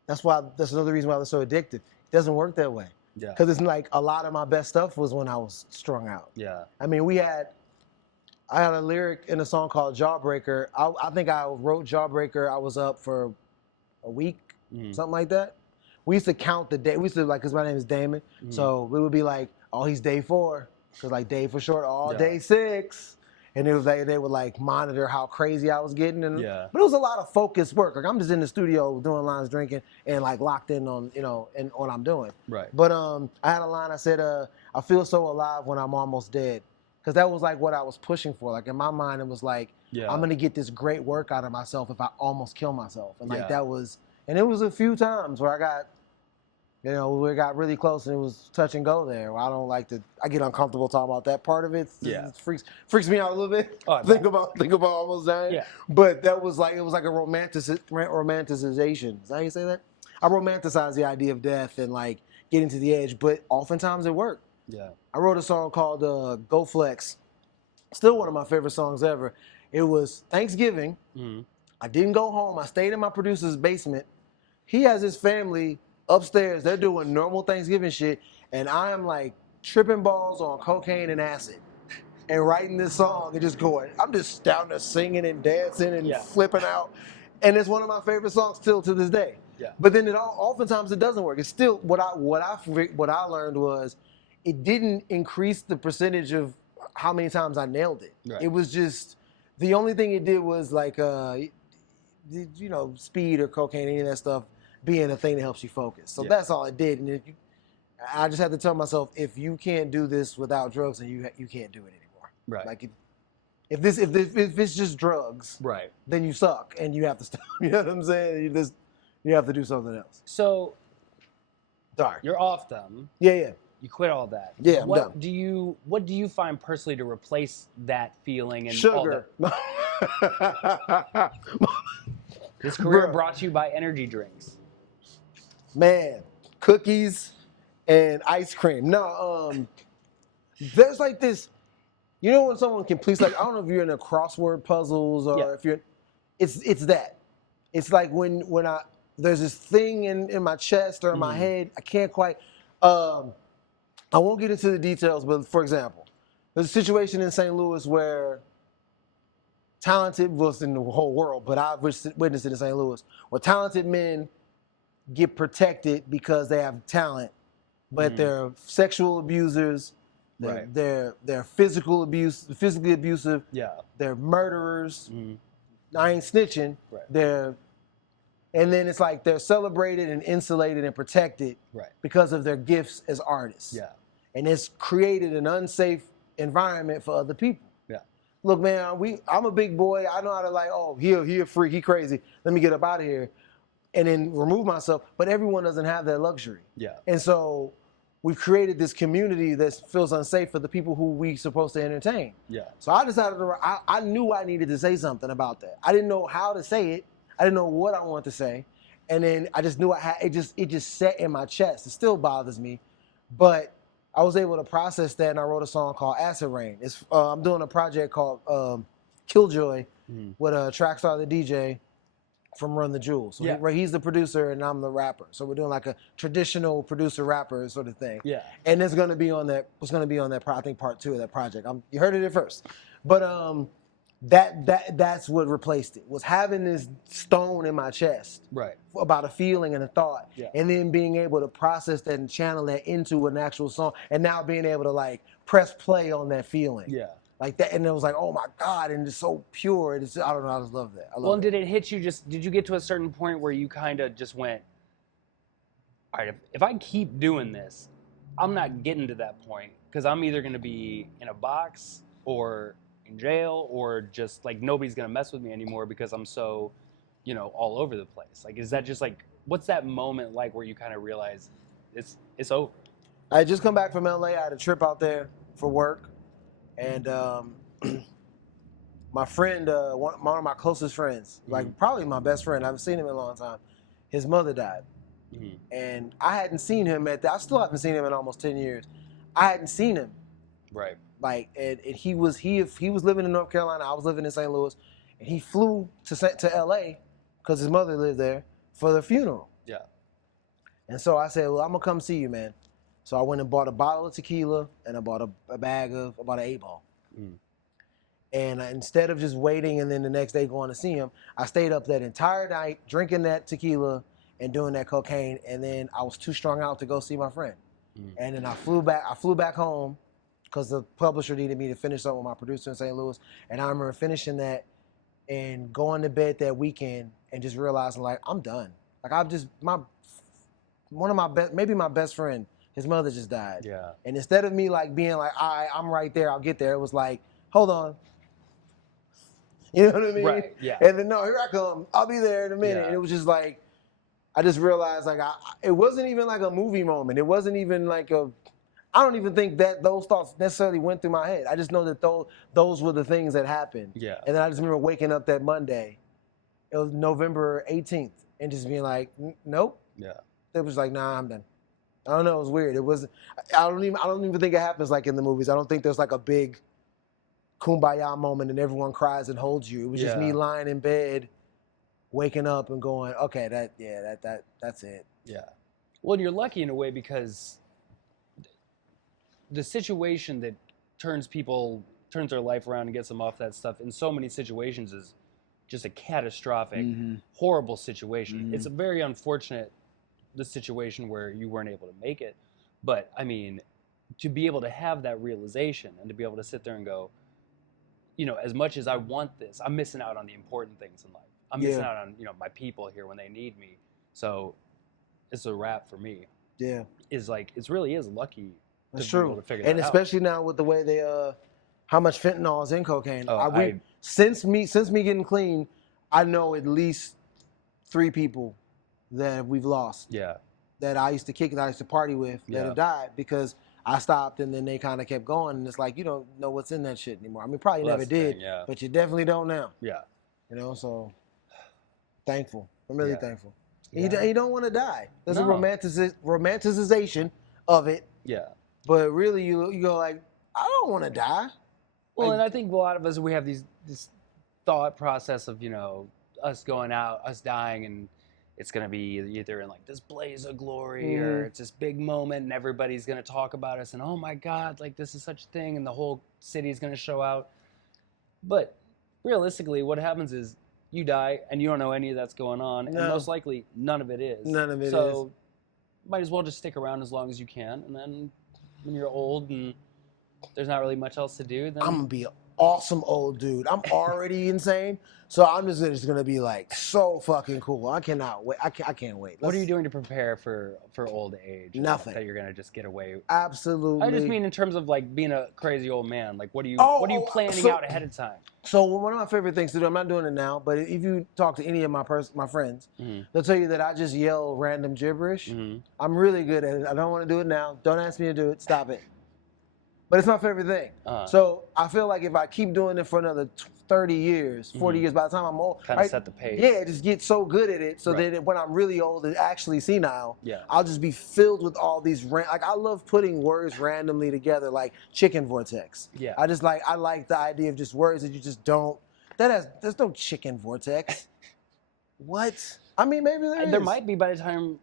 That's another reason why they're so addictive. It doesn't work that way. Yeah. Because it's like a lot of my best stuff was when I was strung out. Yeah. I mean, I had a lyric in a song called Jawbreaker. I think I wrote Jawbreaker. I was up for a week, something like that. We used to count the day. We used to because my name is Daemon. So we would be like, oh, he's day 4. Because like day for short, day 6. And it was like they would like monitor how crazy I was getting. But it was a lot of focused work. Like I'm just in the studio doing lines, drinking, and like locked in on, and what I'm doing. Right. But I had a line, I said, I feel so alive when I'm almost dead. Because that was like what I was pushing for. Like in my mind, it was like, I'm going to get this great work out of myself if I almost kill myself. And like that was, and it was a few times where I got, we got really close and it was touch and go there. I don't like I get uncomfortable talking about that part of it. It freaks me out a little bit. Oh, think about almost dying. Yeah. But that was like, it was like a romanticization. Is that how you say that? I romanticize the idea of death and like getting to the edge, but oftentimes it worked. Yeah. I wrote a song called Go Flex. Still one of my favorite songs ever. It was Thanksgiving. I didn't go home. I stayed in my producer's basement. He has his family upstairs. They're doing normal Thanksgiving shit. And I am like tripping balls on cocaine and acid and writing this song and just going, I'm just down there singing and dancing and flipping out. And it's one of my favorite songs still to this day. Yeah. But then oftentimes it doesn't work. It's still what I learned was it didn't increase the percentage of how many times I nailed it. Right. It was just, the only thing it did was like, speed or cocaine, any of that stuff being a thing that helps you focus. So that's all it did. And I just had to tell myself, if you can't do this without drugs, then you can't do it anymore. Right. Like if it's just drugs, right, then you suck and you have to stop. You know what I'm saying? You have to do something else. So, sorry, you're off them. Yeah. You quit all that. Yeah, I'm done. What do you find personally to replace that feeling and sugar? All that? This career brought to you by energy drinks. Man, cookies and ice cream. No, there's like this. You know when someone completes, like, I don't know if you're into crossword puzzles or if you're, it's that. It's like when there's this thing in my chest or in my head, I can't quite. I won't get into the details, but for example, there's a situation in St. Louis where talented, was in the whole world, but I've witnessed it in St. Louis, where talented men get protected because they have talent, but they're sexual abusers, they're physically abusive, they're murderers. I ain't snitching. And then it's like they're celebrated and insulated and protected because of their gifts as artists. Yeah. And it's created an unsafe environment for other people. Yeah. Look, man, I'm a big boy. I know how to he a freak, he crazy. Let me get up out of here and then remove myself. But everyone doesn't have that luxury. Yeah. And so we've created this community that feels unsafe for the people who we supposed to entertain. Yeah. So I decided I knew I needed to say something about that. I didn't know how to say it. I didn't know what I wanted to say. And then I just knew it just sat in my chest. It still bothers me. But I was able to process that, and I wrote a song called Acid Rain. I'm doing a project called Killjoy with Trackstar the DJ from Run the Jewels. So he's the producer and I'm the rapper. So we're doing like a traditional producer-rapper sort of thing. Yeah. And it's going to be on that, I think, part 2 of that project. You heard it at first. But that's what replaced it, was having this stone in my chest about a feeling and a thought, and then being able to process that and channel that into an actual song, and now being able to like press play on that feeling. Yeah. Like that, and it was like, oh my God, and it's so pure. I don't know, I just love that. And did it hit you did you get to a certain point where you kind of just went, all right, if I keep doing this, I'm not getting to that point, because I'm either going to be in a box or in jail, or just like nobody's gonna mess with me anymore because I'm so, all over the place. Like, is that just like, what's that moment like where you kind of realize it's over? I had just come back from LA. I had a trip out there for work, and my friend, one of my closest friends, like probably my best friend, I haven't seen him in a long time, his mother died. And I hadn't seen him I still haven't seen him in almost 10 years. I hadn't seen him. Right. Like, and he was living in North Carolina. I was living in St. Louis, and he flew to L.A. because his mother lived there for the funeral. Yeah. And so I said, well, I'm gonna come see you, man. So I went and bought a bottle of tequila, and I bought a bag of about an 8-ball. And instead of just waiting and then the next day going to see him, I stayed up that entire night drinking that tequila and doing that cocaine. And then I was too strung out to go see my friend. And then I flew back home because the publisher needed me to finish up with my producer in St. Louis. And I remember finishing that and going to bed that weekend and just realizing, like, I'm done. Like, one of my best, maybe my best friend, his mother just died. Yeah. And instead of me like being like, all right, I'm right there, I'll get there, it was like, hold on. You know what I mean? Right, yeah. And then, no, here I come. I'll be there in a minute. Yeah. And it was just like, I just realized, like, it wasn't even like a movie moment. It wasn't even like I don't even think that those thoughts necessarily went through my head. I just know that those were the things that happened. Yeah. And then I just remember waking up that Monday. It was November 18th. And just being like, nope. Yeah. It was like, nah, I'm done. I don't know. It was weird. It was. I don't even think it happens like in the movies. I don't think there's like a big kumbaya moment and everyone cries and holds you. It was just me lying in bed, waking up and going, okay, that's it. Yeah. Well, you're lucky in a way because the situation that turns their life around and gets them off that stuff in so many situations is just a catastrophic, horrible situation. It's a very unfortunate the situation where you weren't able to make it. But I mean, to be able to have that realization and to be able to sit there and go, you know, as much as I want this, I'm missing out on the important things in life. I'm missing out on, you know, my people here when they need me. So it's a wrap for me. Yeah. Is like, it really is lucky That's to be true. able to figure that and out. especially now with the way they, how much fentanyl is in cocaine. Oh, Since me getting clean, I know at least 3 people that we've lost. Yeah. That I used to kick, that I used to party with, that have died because I stopped and then they kind of kept going. And it's like, you don't know what's in that shit anymore. I mean, probably never did, but you definitely don't now. Yeah. You know, so thankful. I'm really thankful. Yeah. You don't want to die. There's a romanticization of it. Yeah. But really, you go like, I don't want to die. Well, like, and I think a lot of us, we have this thought process of, you know, us going out, us dying, and it's going to be either in like this blaze of glory or it's this big moment and everybody's going to talk about us and, oh my God, like this is such a thing and the whole city is going to show out. But realistically, what happens is you die and you don't know any of that's going on. And most likely none of it is. None of it is. So might as well just stick around as long as you can. And then when you're old and there's not really much else to do, then I'm going to be an awesome old dude. I'm already insane. So I'm just going to be like so fucking cool. I cannot wait. I can't wait. What are you doing to prepare for old age? Nothing. That you're going to just get away? Absolutely. I just mean in terms of like being a crazy old man. Like what are you planning out ahead of time? So one of my favorite things to do, I'm not doing it now, but if you talk to any of my friends, they'll tell you that I just yell random gibberish. I'm really good at it. I don't want to do it now. Don't ask me to do it. Stop it. But it's my favorite thing. So I feel like if I keep doing it for another 30 years, 40 years, by the time I'm old, kind of set the pace. Yeah, just get so good at it so that when I'm really old and actually senile, I'll just be filled with all these, like I love putting words randomly together like chicken vortex. Yeah. I like the idea of just words that you just don't, there's no chicken vortex. What? I mean, maybe there is. There might be by the time,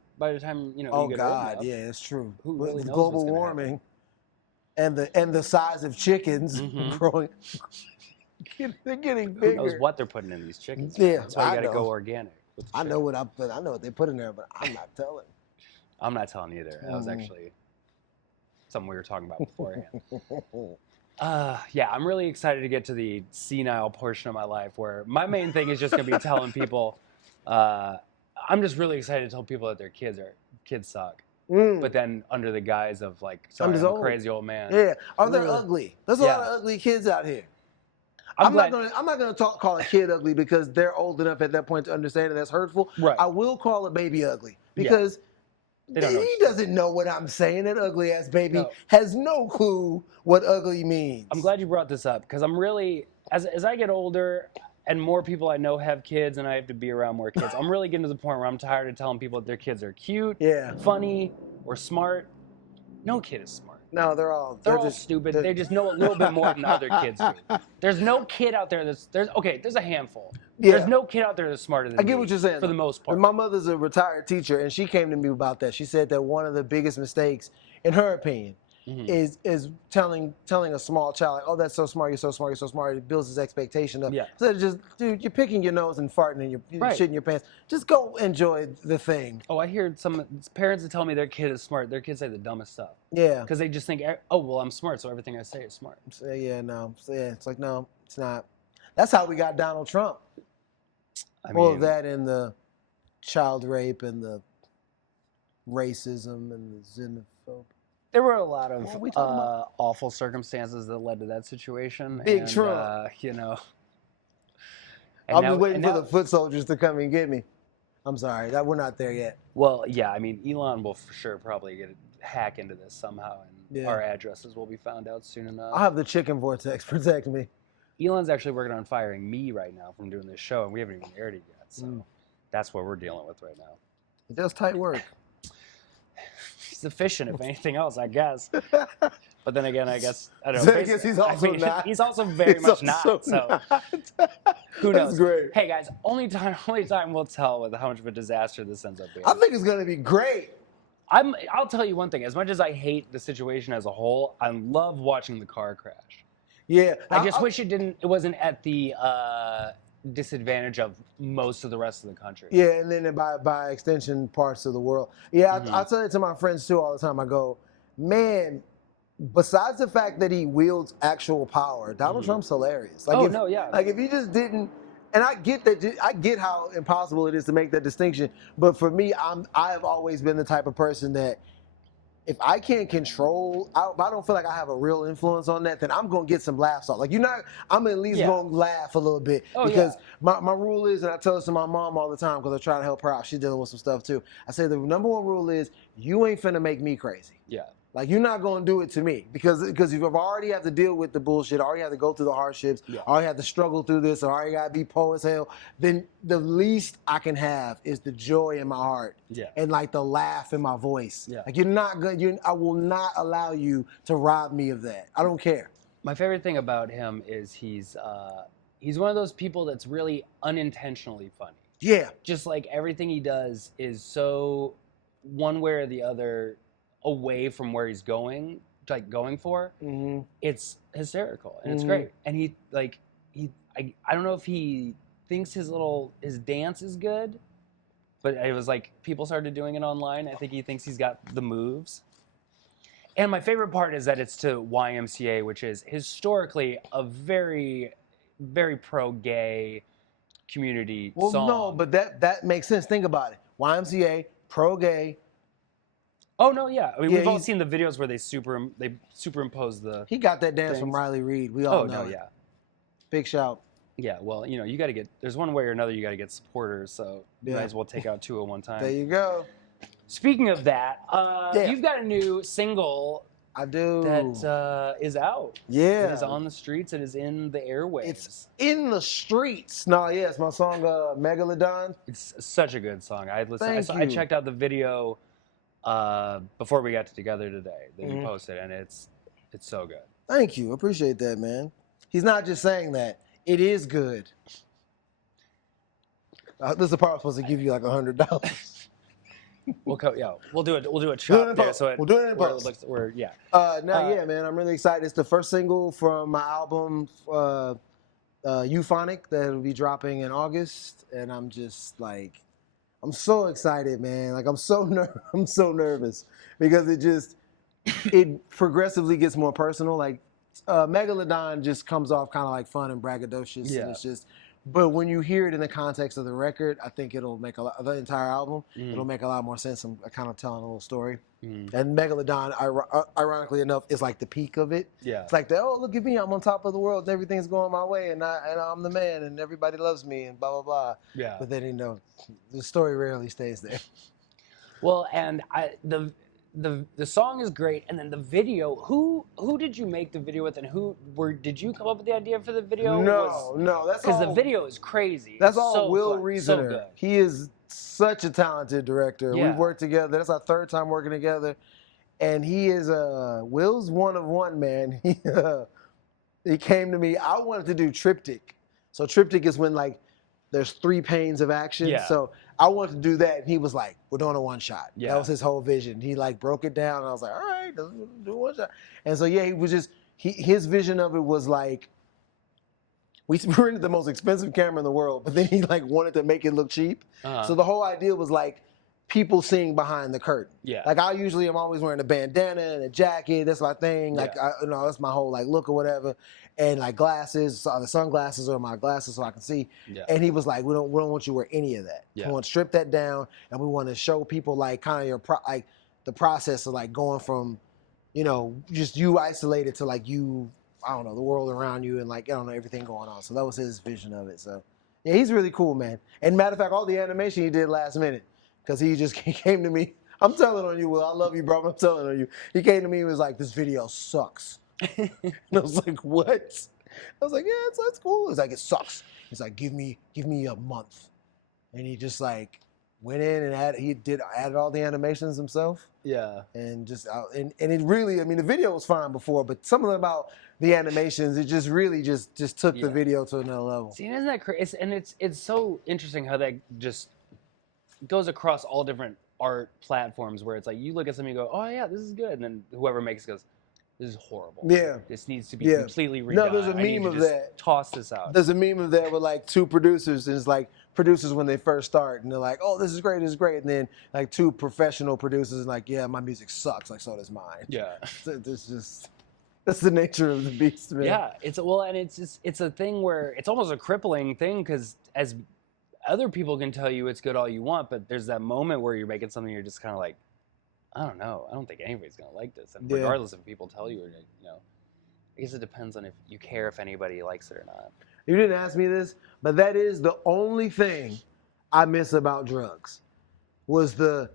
you know, oh you get God, old enough. yeah, it's true. Who really with knows global what's gonna warming. And the size of chickens growing, they're getting bigger. Who knows what they're putting in these chickens? Yeah, that's why you got to go organic. I know what they put in there, but I'm not telling. I'm not telling either. That was actually something we were talking about beforehand. Yeah, I'm really excited to get to the senile portion of my life where my main thing is just going to be telling people. I'm just really excited to tell people that their kids suck. But then under the guise of like, sorry, I'm a crazy old man. Yeah. Are they ugly? There's a lot of ugly kids out here. I'm not gonna call a kid ugly because they're old enough at that point to understand that that's hurtful. Right. I will call a baby ugly because he doesn't know what I'm saying. That ugly ass baby has no clue what ugly means. I'm glad you brought this up because I'm really, as I get older and more people I know have kids and I have to be around more kids, I'm really getting to the point where I'm tired of telling people that their kids are cute, funny, or smart. No kid is smart. No, they're all just stupid. They just know a little bit more than other kids do. There's no kid out there there's a handful. Yeah. There's no kid out there that's smarter than me. I get what you're saying. For the most part. My mother's a retired teacher, and she came to me about that. She said that one of the biggest mistakes, in her opinion, is telling a small child, like, oh, that's so smart, you're so smart, you're so smart. It builds his expectation up. Yeah. So just, dude, you're picking your nose and farting and you're shitting your pants. Just go enjoy the thing. Oh, I hear some parents that tell me their kid is smart. Their kids say the dumbest stuff. Yeah. Because they just think, oh, well, I'm smart, so everything I say is smart. So, yeah, no. So, yeah, it's like, no, it's not. That's how we got Donald Trump. All of that and the child rape and the racism and the xenophobia. There were a lot of awful circumstances that led to that situation. Big Trump. You know. I'm just waiting for the foot soldiers to come and get me. I'm sorry, we're not there yet. Well, yeah, I mean, Elon will for sure probably hack into this somehow, and our addresses will be found out soon enough. I'll have the chicken vortex protect me. Elon's actually working on firing me right now from doing this show, and we haven't even aired it yet. So that's what we're dealing with right now. It does tight work. He's efficient, if anything else, I guess. But then again, I guess I don't know. So I guess he's also not. He's also very much not. So who knows? That's great. Hey guys, only time will tell with how much of a disaster this ends up being. I think it's gonna be great. I'll tell you one thing. As much as I hate the situation as a whole, I love watching the car crash. Yeah. I just wish it wasn't at the disadvantage of most of the rest of the country. Yeah, and then by extension, parts of the world. Yeah, I tell it to my friends too all the time. I go, man, besides the fact that he wields actual power, Donald Trump's hilarious. Like Like if he just didn't, and I get that, I get how impossible it is to make that distinction. But for me, I have always been the type of person that if I can't control, if I don't feel like I have a real influence on that, then I'm gonna get some laughs off. Like I'm at least gonna laugh a little bit because my rule is, and I tell this to my mom all the time because I try to help her out. She's dealing with some stuff too. I say the number one rule is you ain't finna make me crazy. Yeah. Like, you're not going to do it to me because you've already have to deal with the bullshit, already have to go through the hardships, already have to struggle through this, already got to be poor as hell. Then the least I can have is the joy in my heart and, like, the laugh in my voice. Yeah. Like, I will not allow you to rob me of that. I don't care. My favorite thing about him is he's one of those people that's really unintentionally funny. Yeah. Just like everything he does is so one way or the other away from where he's going for. It's hysterical and it's great. And I don't know if he thinks his dance is good, but it was like people started doing it online. I think he thinks he's got the moves. And my favorite part is that it's to YMCA, which is historically a very, very pro-gay community song. Well, no, but that makes sense. Think about it. YMCA, pro-gay. Oh no, yeah. I mean, we've all seen the videos where they superimpose the. He got that dance from Riley Reid. We all know. Oh no, yeah. Big shout. Yeah, well, you got to get. There's one way or another you got to get supporters, so you might as well take out two at one time. There you go. Speaking of that, you've got a new single. I do. That is out. Yeah. It is on the streets. It is in the airwaves. It's in the streets. No, it's my song Megaladons. It's such a good song. I checked out the video before we got together today that you posted, and it's so good. Thank you. Appreciate that, man. He's not just saying that. It is good. This is the part I'm supposed to give you like $100. We'll do it. We'll do a chop there. So we'll do it in post. Yeah, man. I'm really excited. It's the first single from my album, Euphonic, that will be dropping in August, and I'm just like, I'm so excited, man. Like I'm so nervous because it progressively gets more personal. Like Megalodon just comes off kind of like fun and braggadocious, and it's just. But when you hear it in the context of the record, I think it'll make the entire album. It'll make a lot more sense. I'm kind of telling a little story. And Megalodon, ironically enough, is like the peak of it. Yeah. It's like, look at me, I'm on top of the world, and everything's going my way, and I'm the man, and everybody loves me, and blah, blah, blah. Yeah. But then, the story rarely stays there. Well, and the song is great, and then the video. Who did you make the video with, and did you come up with the idea for the video? No, that's because the video is crazy. That's all Will Reasoner. So he is such a talented director. We've worked together. That's our third time working together, And he is Will's one of one, man. He came to me. I wanted to do triptych. So triptych is when like there's 3 panes of action. Yeah. So I wanted to do that, and he was like, "We're doing a one shot." Yeah. That was his whole vision. He like broke it down, and I was like, "All right, let's do one shot." And so yeah, he was just his vision of it was like we rented the most expensive camera in the world, but then he like wanted to make it look cheap. So the whole idea was like people seeing behind the curtain. Yeah. Like I'm always wearing a bandana and a jacket. That's my thing. Like that's my whole like look or whatever. And like glasses, the sunglasses or my glasses so I can see. Yeah. And he was like, we don't want you to wear any of that. Yeah. We want to strip that down, and we want to show people like kind of your like the process of like going from, just you isolated to like you, I don't know, the world around you and like I don't know everything going on. So that was his vision of it. So yeah, he's really cool, man. And matter of fact, all the animation he did last minute. Because he came to me. I'm telling on you, Will. I love you, bro. I'm telling on you. He came to me and was like, "This video sucks." And I was like, "What?" I was like, "Yeah, it's cool." He's like, "It sucks." He's like, "Give me a month." And he just like went in and added all the animations himself. Yeah. And just and it really, I mean, the video was fine before, but something about the animations, it just really just took the video to another level. See, isn't that crazy? And it's so interesting how that just goes across all different art platforms where it's like you look at something and go, oh yeah, this is good, and then whoever makes it goes, this is horrible. Yeah. This needs to be completely redone. No, there's a meme of that. Toss this out. There's a meme of that with like 2 producers, and it's like producers when they first start, and they're like, oh, this is great, and then like 2 professional producers, and like, yeah, my music sucks, like so does mine. Yeah. That's the nature of the beast, man. Yeah, it's a thing where it's almost a crippling thing because as other people can tell you it's good all you want, but there's that moment where you're making something you're just kind of like, I don't know. I don't think anybody's going to like this. And regardless if people tell you or, I guess it depends on if you care if anybody likes it or not. You didn't ask me this, but that is the only thing I miss about drugs was the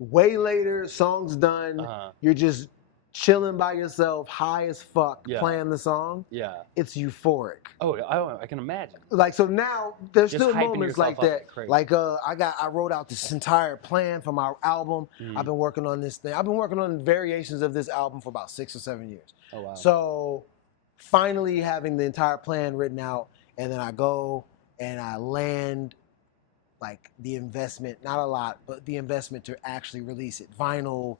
way later, song's done, you're just chilling by yourself, high as fuck, playing the song. Yeah. It's euphoric. Oh, I can imagine. Like, so now there's just still moments like that. Like, I wrote out this entire plan for my album. I've been working on this thing. I've been working on variations of this album for about 6 or 7 years. Oh, wow. So finally having the entire plan written out, and then I go and I land like the investment, not a lot, but the investment to actually release it. Vinyl,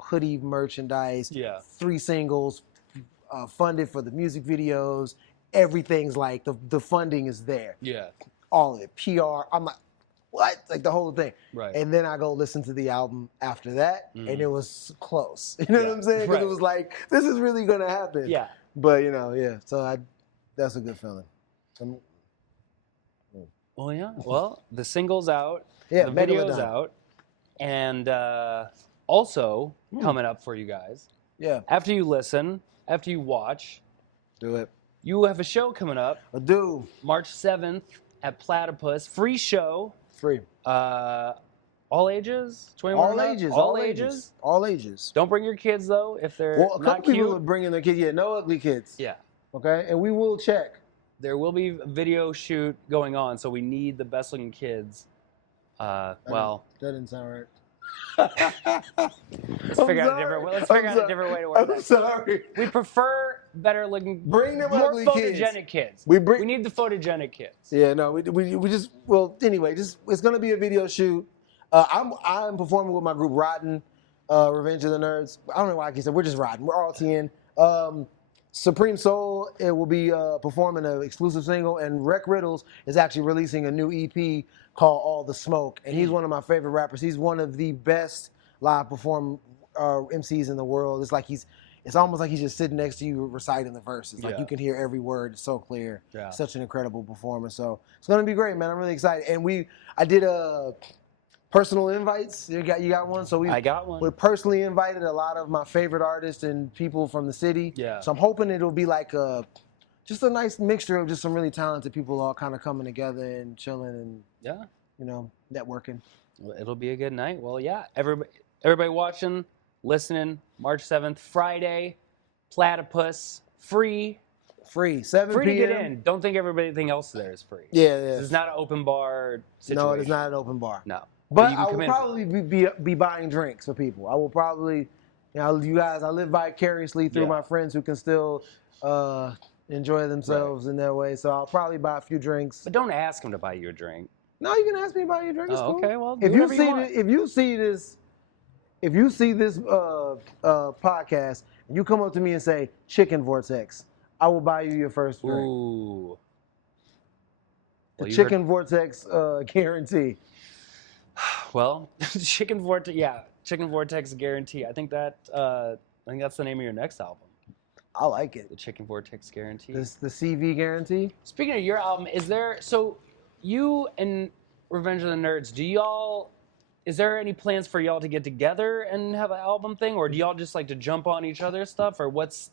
hoodie merchandise, 3 singles, funded for the music videos. Everything's like, the funding is there. Yeah. All of it. PR. I'm like, what? Like the whole thing. Right. And then I go listen to the album after that, and it was close. You know what I'm saying? Because it was like, this is really going to happen. Yeah. But, so that's a good feeling. Well, yeah. Well, the single's out. Yeah, the video's out. And also coming up for you guys. Yeah. After you listen, after you watch. Do it. You have a show coming up. I do. March 7th at Platypus. Free show. Free. All ages? 21 all ages. All ages. All ages. Don't bring your kids, though, if they're a not couple cute. people are bringing their kids. Yeah, no ugly kids. Yeah. Okay? And we will check. There will be a video shoot going on, so we need the best-looking kids. That didn't sound right. Let's figure out a different way to word that. I'm sorry. We prefer better-looking, bring them more ugly photogenic kids. We need the photogenic kids. Yeah, no, we just, well, anyway, it's gonna be a video shoot. I'm performing with my group Rotten, Revenge of the Nerds. I don't know why I keep saying we're just Rotten. We're all 10. Supreme Soul, it will be performing an exclusive single, and Rec Riddles is actually releasing a new EP called All the Smoke, and he's one of my favorite rappers. He's one of the best live perform MCs in the world. It's almost like he's just sitting next to you reciting the verses. Like you can hear every word. It's so clear. Yeah. Such an incredible performer. So it's gonna be great, man. I'm really excited. And I did personal invites. You got one? So I got one. We personally invited a lot of my favorite artists and people from the city. Yeah. So I'm hoping it'll be like just a nice mixture of just some really talented people all kind of coming together and chilling and networking. Well, it'll be a good night. Well, yeah. Everybody watching, listening. March 7th, Friday, Platypus, free. 7 p.m. Free to get in. Don't think everything else there is free. Yeah. This is not an open bar situation. No, it is not an open bar. No. But you can I come will in. probably be buying drinks for people. I will probably, you guys, I live vicariously through my friends who can still enjoy themselves in their way. So I'll probably buy a few drinks. But don't ask them to buy you a drink. No, you can ask me to buy you a drink. It's cool. Okay, well, if you see this podcast and you come up to me and say Chicken Vortex, I will buy you your first drink. Ooh. The Chicken Vortex guarantee. Well, Chicken Vortex guarantee. I think that's the name of your next album. I like it. The Chicken Vortex guarantee. The CV guarantee. Speaking of your album, you and Revenge of the Nerds, is there any plans for y'all to get together and have an album thing, or do y'all just like to jump on each other's stuff, or what is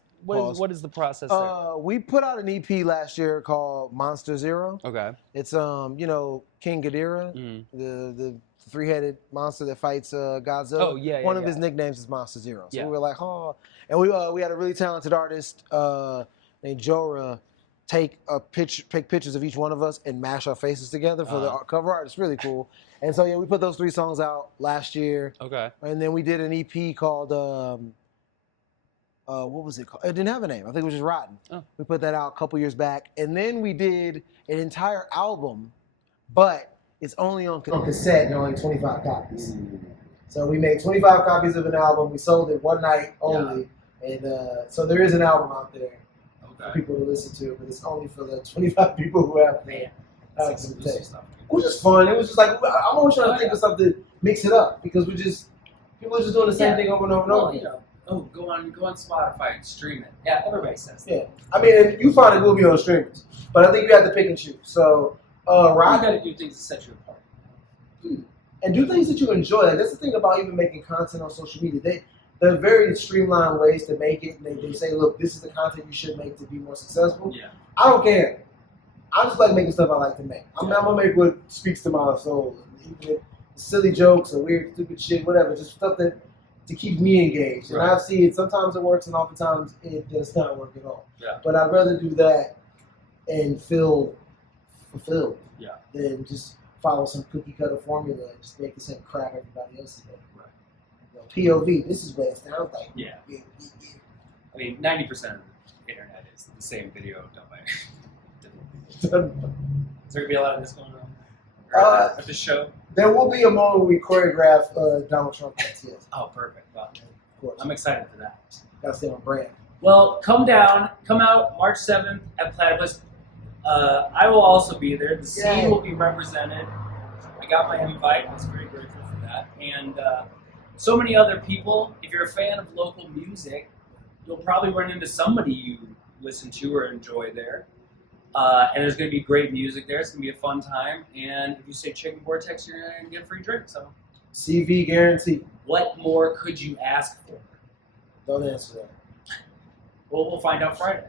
the process there? We put out an EP last year called Monster Zero. Okay. It's King Ghidorah, the three-headed monster that fights Godzilla. Oh yeah. One of his nicknames is Monster Zero. So we were like, oh, and we had a really talented artist named Jorah take pictures of each one of us and mash our faces together for the cover art. It's really cool. And so we put those 3 songs out last year. Okay. And then we did an EP called what was it called? It didn't have a name. I think it was just Rotten. Oh. We put that out a couple years back. And then we did an entire album, but it's only on cassette and only 25 copies. So we made 25 copies of an album. We sold it one night only. Yeah. And so there is an album out there for people to listen to, but it's only for the 25 people who have some taste. It was just fun. It was just like, I'm always trying to think of something, mix it up, because people are just doing the same thing over and over and over. Go on Spotify and stream it. Yeah, everybody says that. Yeah. I mean, you find it will be on streamers, but I think you have to pick and choose. So, you got to do things to set you apart. And do things that you enjoy. Like, that's the thing about even making content on social media. There are very streamlined ways to make it. They say, look, this is the content you should make to be more successful. Yeah. I don't care. I just like making stuff I like to make. I'm going to make what speaks to my soul. Even silly jokes or weird, stupid shit, whatever. Just stuff to keep me engaged. And I see it. Sometimes it works, and oftentimes it does not work at all. Yeah. But I'd rather do that and feel fulfilled than just follow some cookie cutter formula and just make the same crap everybody else is making. POV, this is what it sounds like. Yeah. I mean, 90% of the internet is the same video done by different people. Is there going to be a lot of this going on? At the show? There will be a moment where we choreograph Donald Trump dance, yes. Oh, perfect. Well, of course. I'm excited for that. Gotta stay on brand. Well, come out March 7th at Platypus. I will also be there. The scene will be represented. I got my invite. I was very grateful for that. And so many other people. If you're a fan of local music, you'll probably run into somebody you listen to or enjoy there. And there's going to be great music there. It's going to be a fun time. And if you say Chicken Vortex, you're going to get a free drink. So, CV guarantee. What more could you ask for? Don't answer that. Well, we'll find out Friday.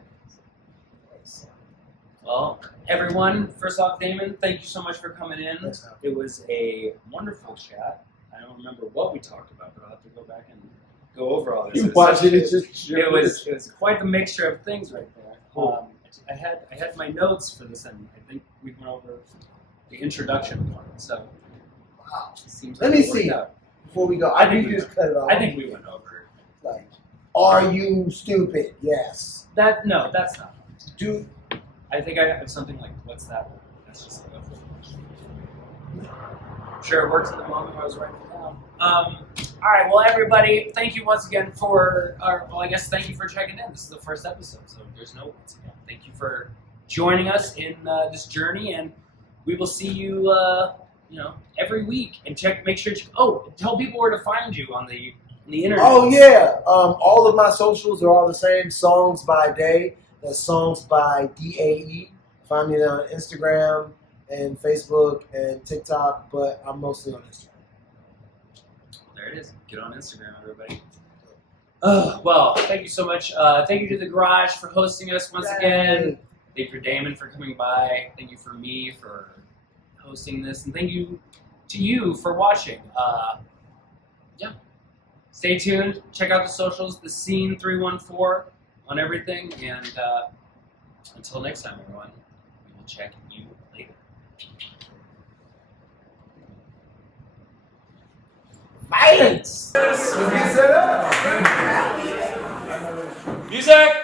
Well, everyone, first off, Daemon, thank you so much for coming in. It was a wonderful chat. I don't remember what we talked about, but I'll have to go back and go over all this. You watch it, it was quite the mixture of things right there. Cool. I had my notes for this, and I think we went over the introduction part. So, wow, it seems let like me see before we go. I think we just cut it off. I think we went over it. Like, are you stupid? Yes. No, that's not. Dude, I think I have something like, what's that word? That's just like a full question. Sure, it works in the moment where I was writing it down. All right, well, everybody, thank you once again thank you for checking in. This is the first episode, so there's no once again. Thank you for joining us in this journey, and we will see you, every week. And make sure tell people where to find you on the internet. Oh yeah, all of my socials are all the same. Songs by Day. That's Songs by DAE. Find me on Instagram and Facebook and TikTok, but I'm mostly on Instagram. There it is. Get on Instagram, everybody. Well, thank you so much. Thank you to The Garage for hosting us once again. Thank you for Daemon for coming by. Thank you for me for hosting this. And thank you to you for watching. Stay tuned. Check out the socials, The Scene 314 on everything. And until next time, everyone, we will check you later. Violence! Music!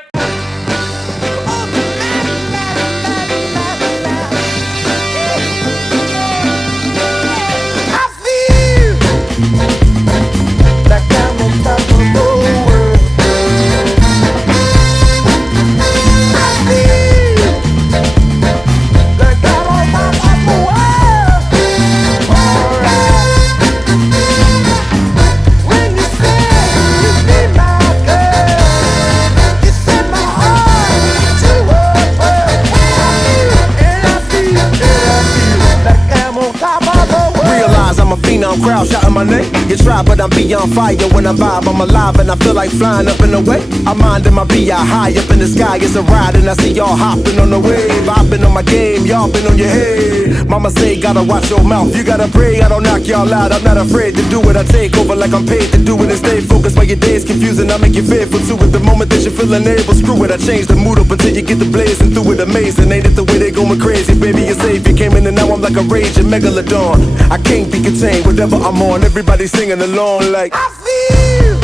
Crowd shouting my name. You try, but I'm beyond fire. When I vibe, I'm alive and I feel like flying up in the way. I'm minding my BI high up in the sky. It's a ride and I see y'all hopping on the wave. I've been on my game, y'all been on your head. Mama say, gotta watch your mouth. You gotta pray, I don't knock y'all out. I'm not afraid to do it. I take over like I'm paid to do it and stay focused while your day's confusing. I make you fearful to it. The moment that you're feeling able, screw it. I change the mood up until you get the blazing through it. Amazing, ain't it the way they going crazy? Baby, your savior came in and now I'm like a raging Megaladon. I can't be contained, whatever I'm on, everybody singing along like I feel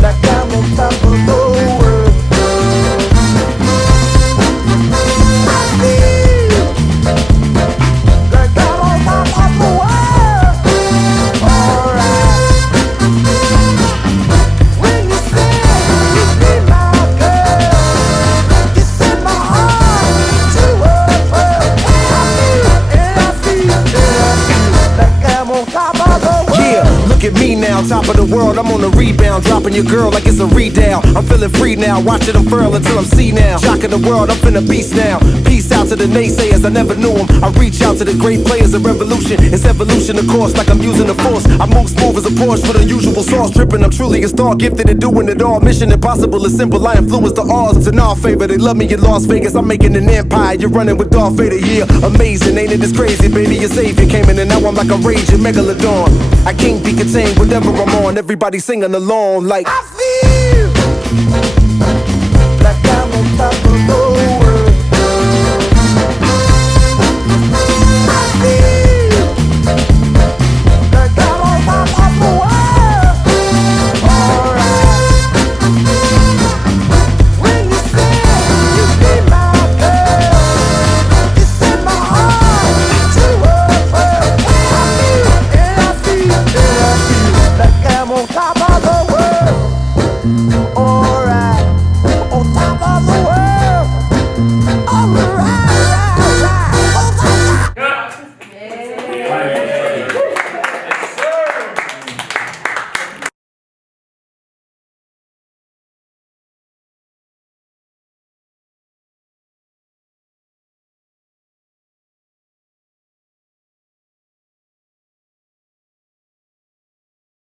like I'm on top of the world. I feel like I'm on top of the world. Alright. When you say you be my girl, you set my heart to work. And I feel like I'm on top of the world. Yeah, look at me now, top of the world. I'm on the rebound, dropping your girl like it's a redown. I'm feeling free now, watching them furl until I'm see now. Shocking the world, I'm finna beast now. Peace out to the naysayers, I never knew them. I reach out to the great players of revolution. It's evolution, of course, like I'm using the force. I move smooth as a Porsche with unusual sauce dripping. I'm truly a star, gifted at doing it all. Mission impossible is simple, I influence the odds. It's in our favor, they love me in Las Vegas. I'm making an empire, you're running with Darth Vader, yeah. Amazing, ain't it? It's crazy, baby, your savior came in and now I'm like a raging Megalodon. I can't be contained, whatever I'm on, everybody singing along like I feel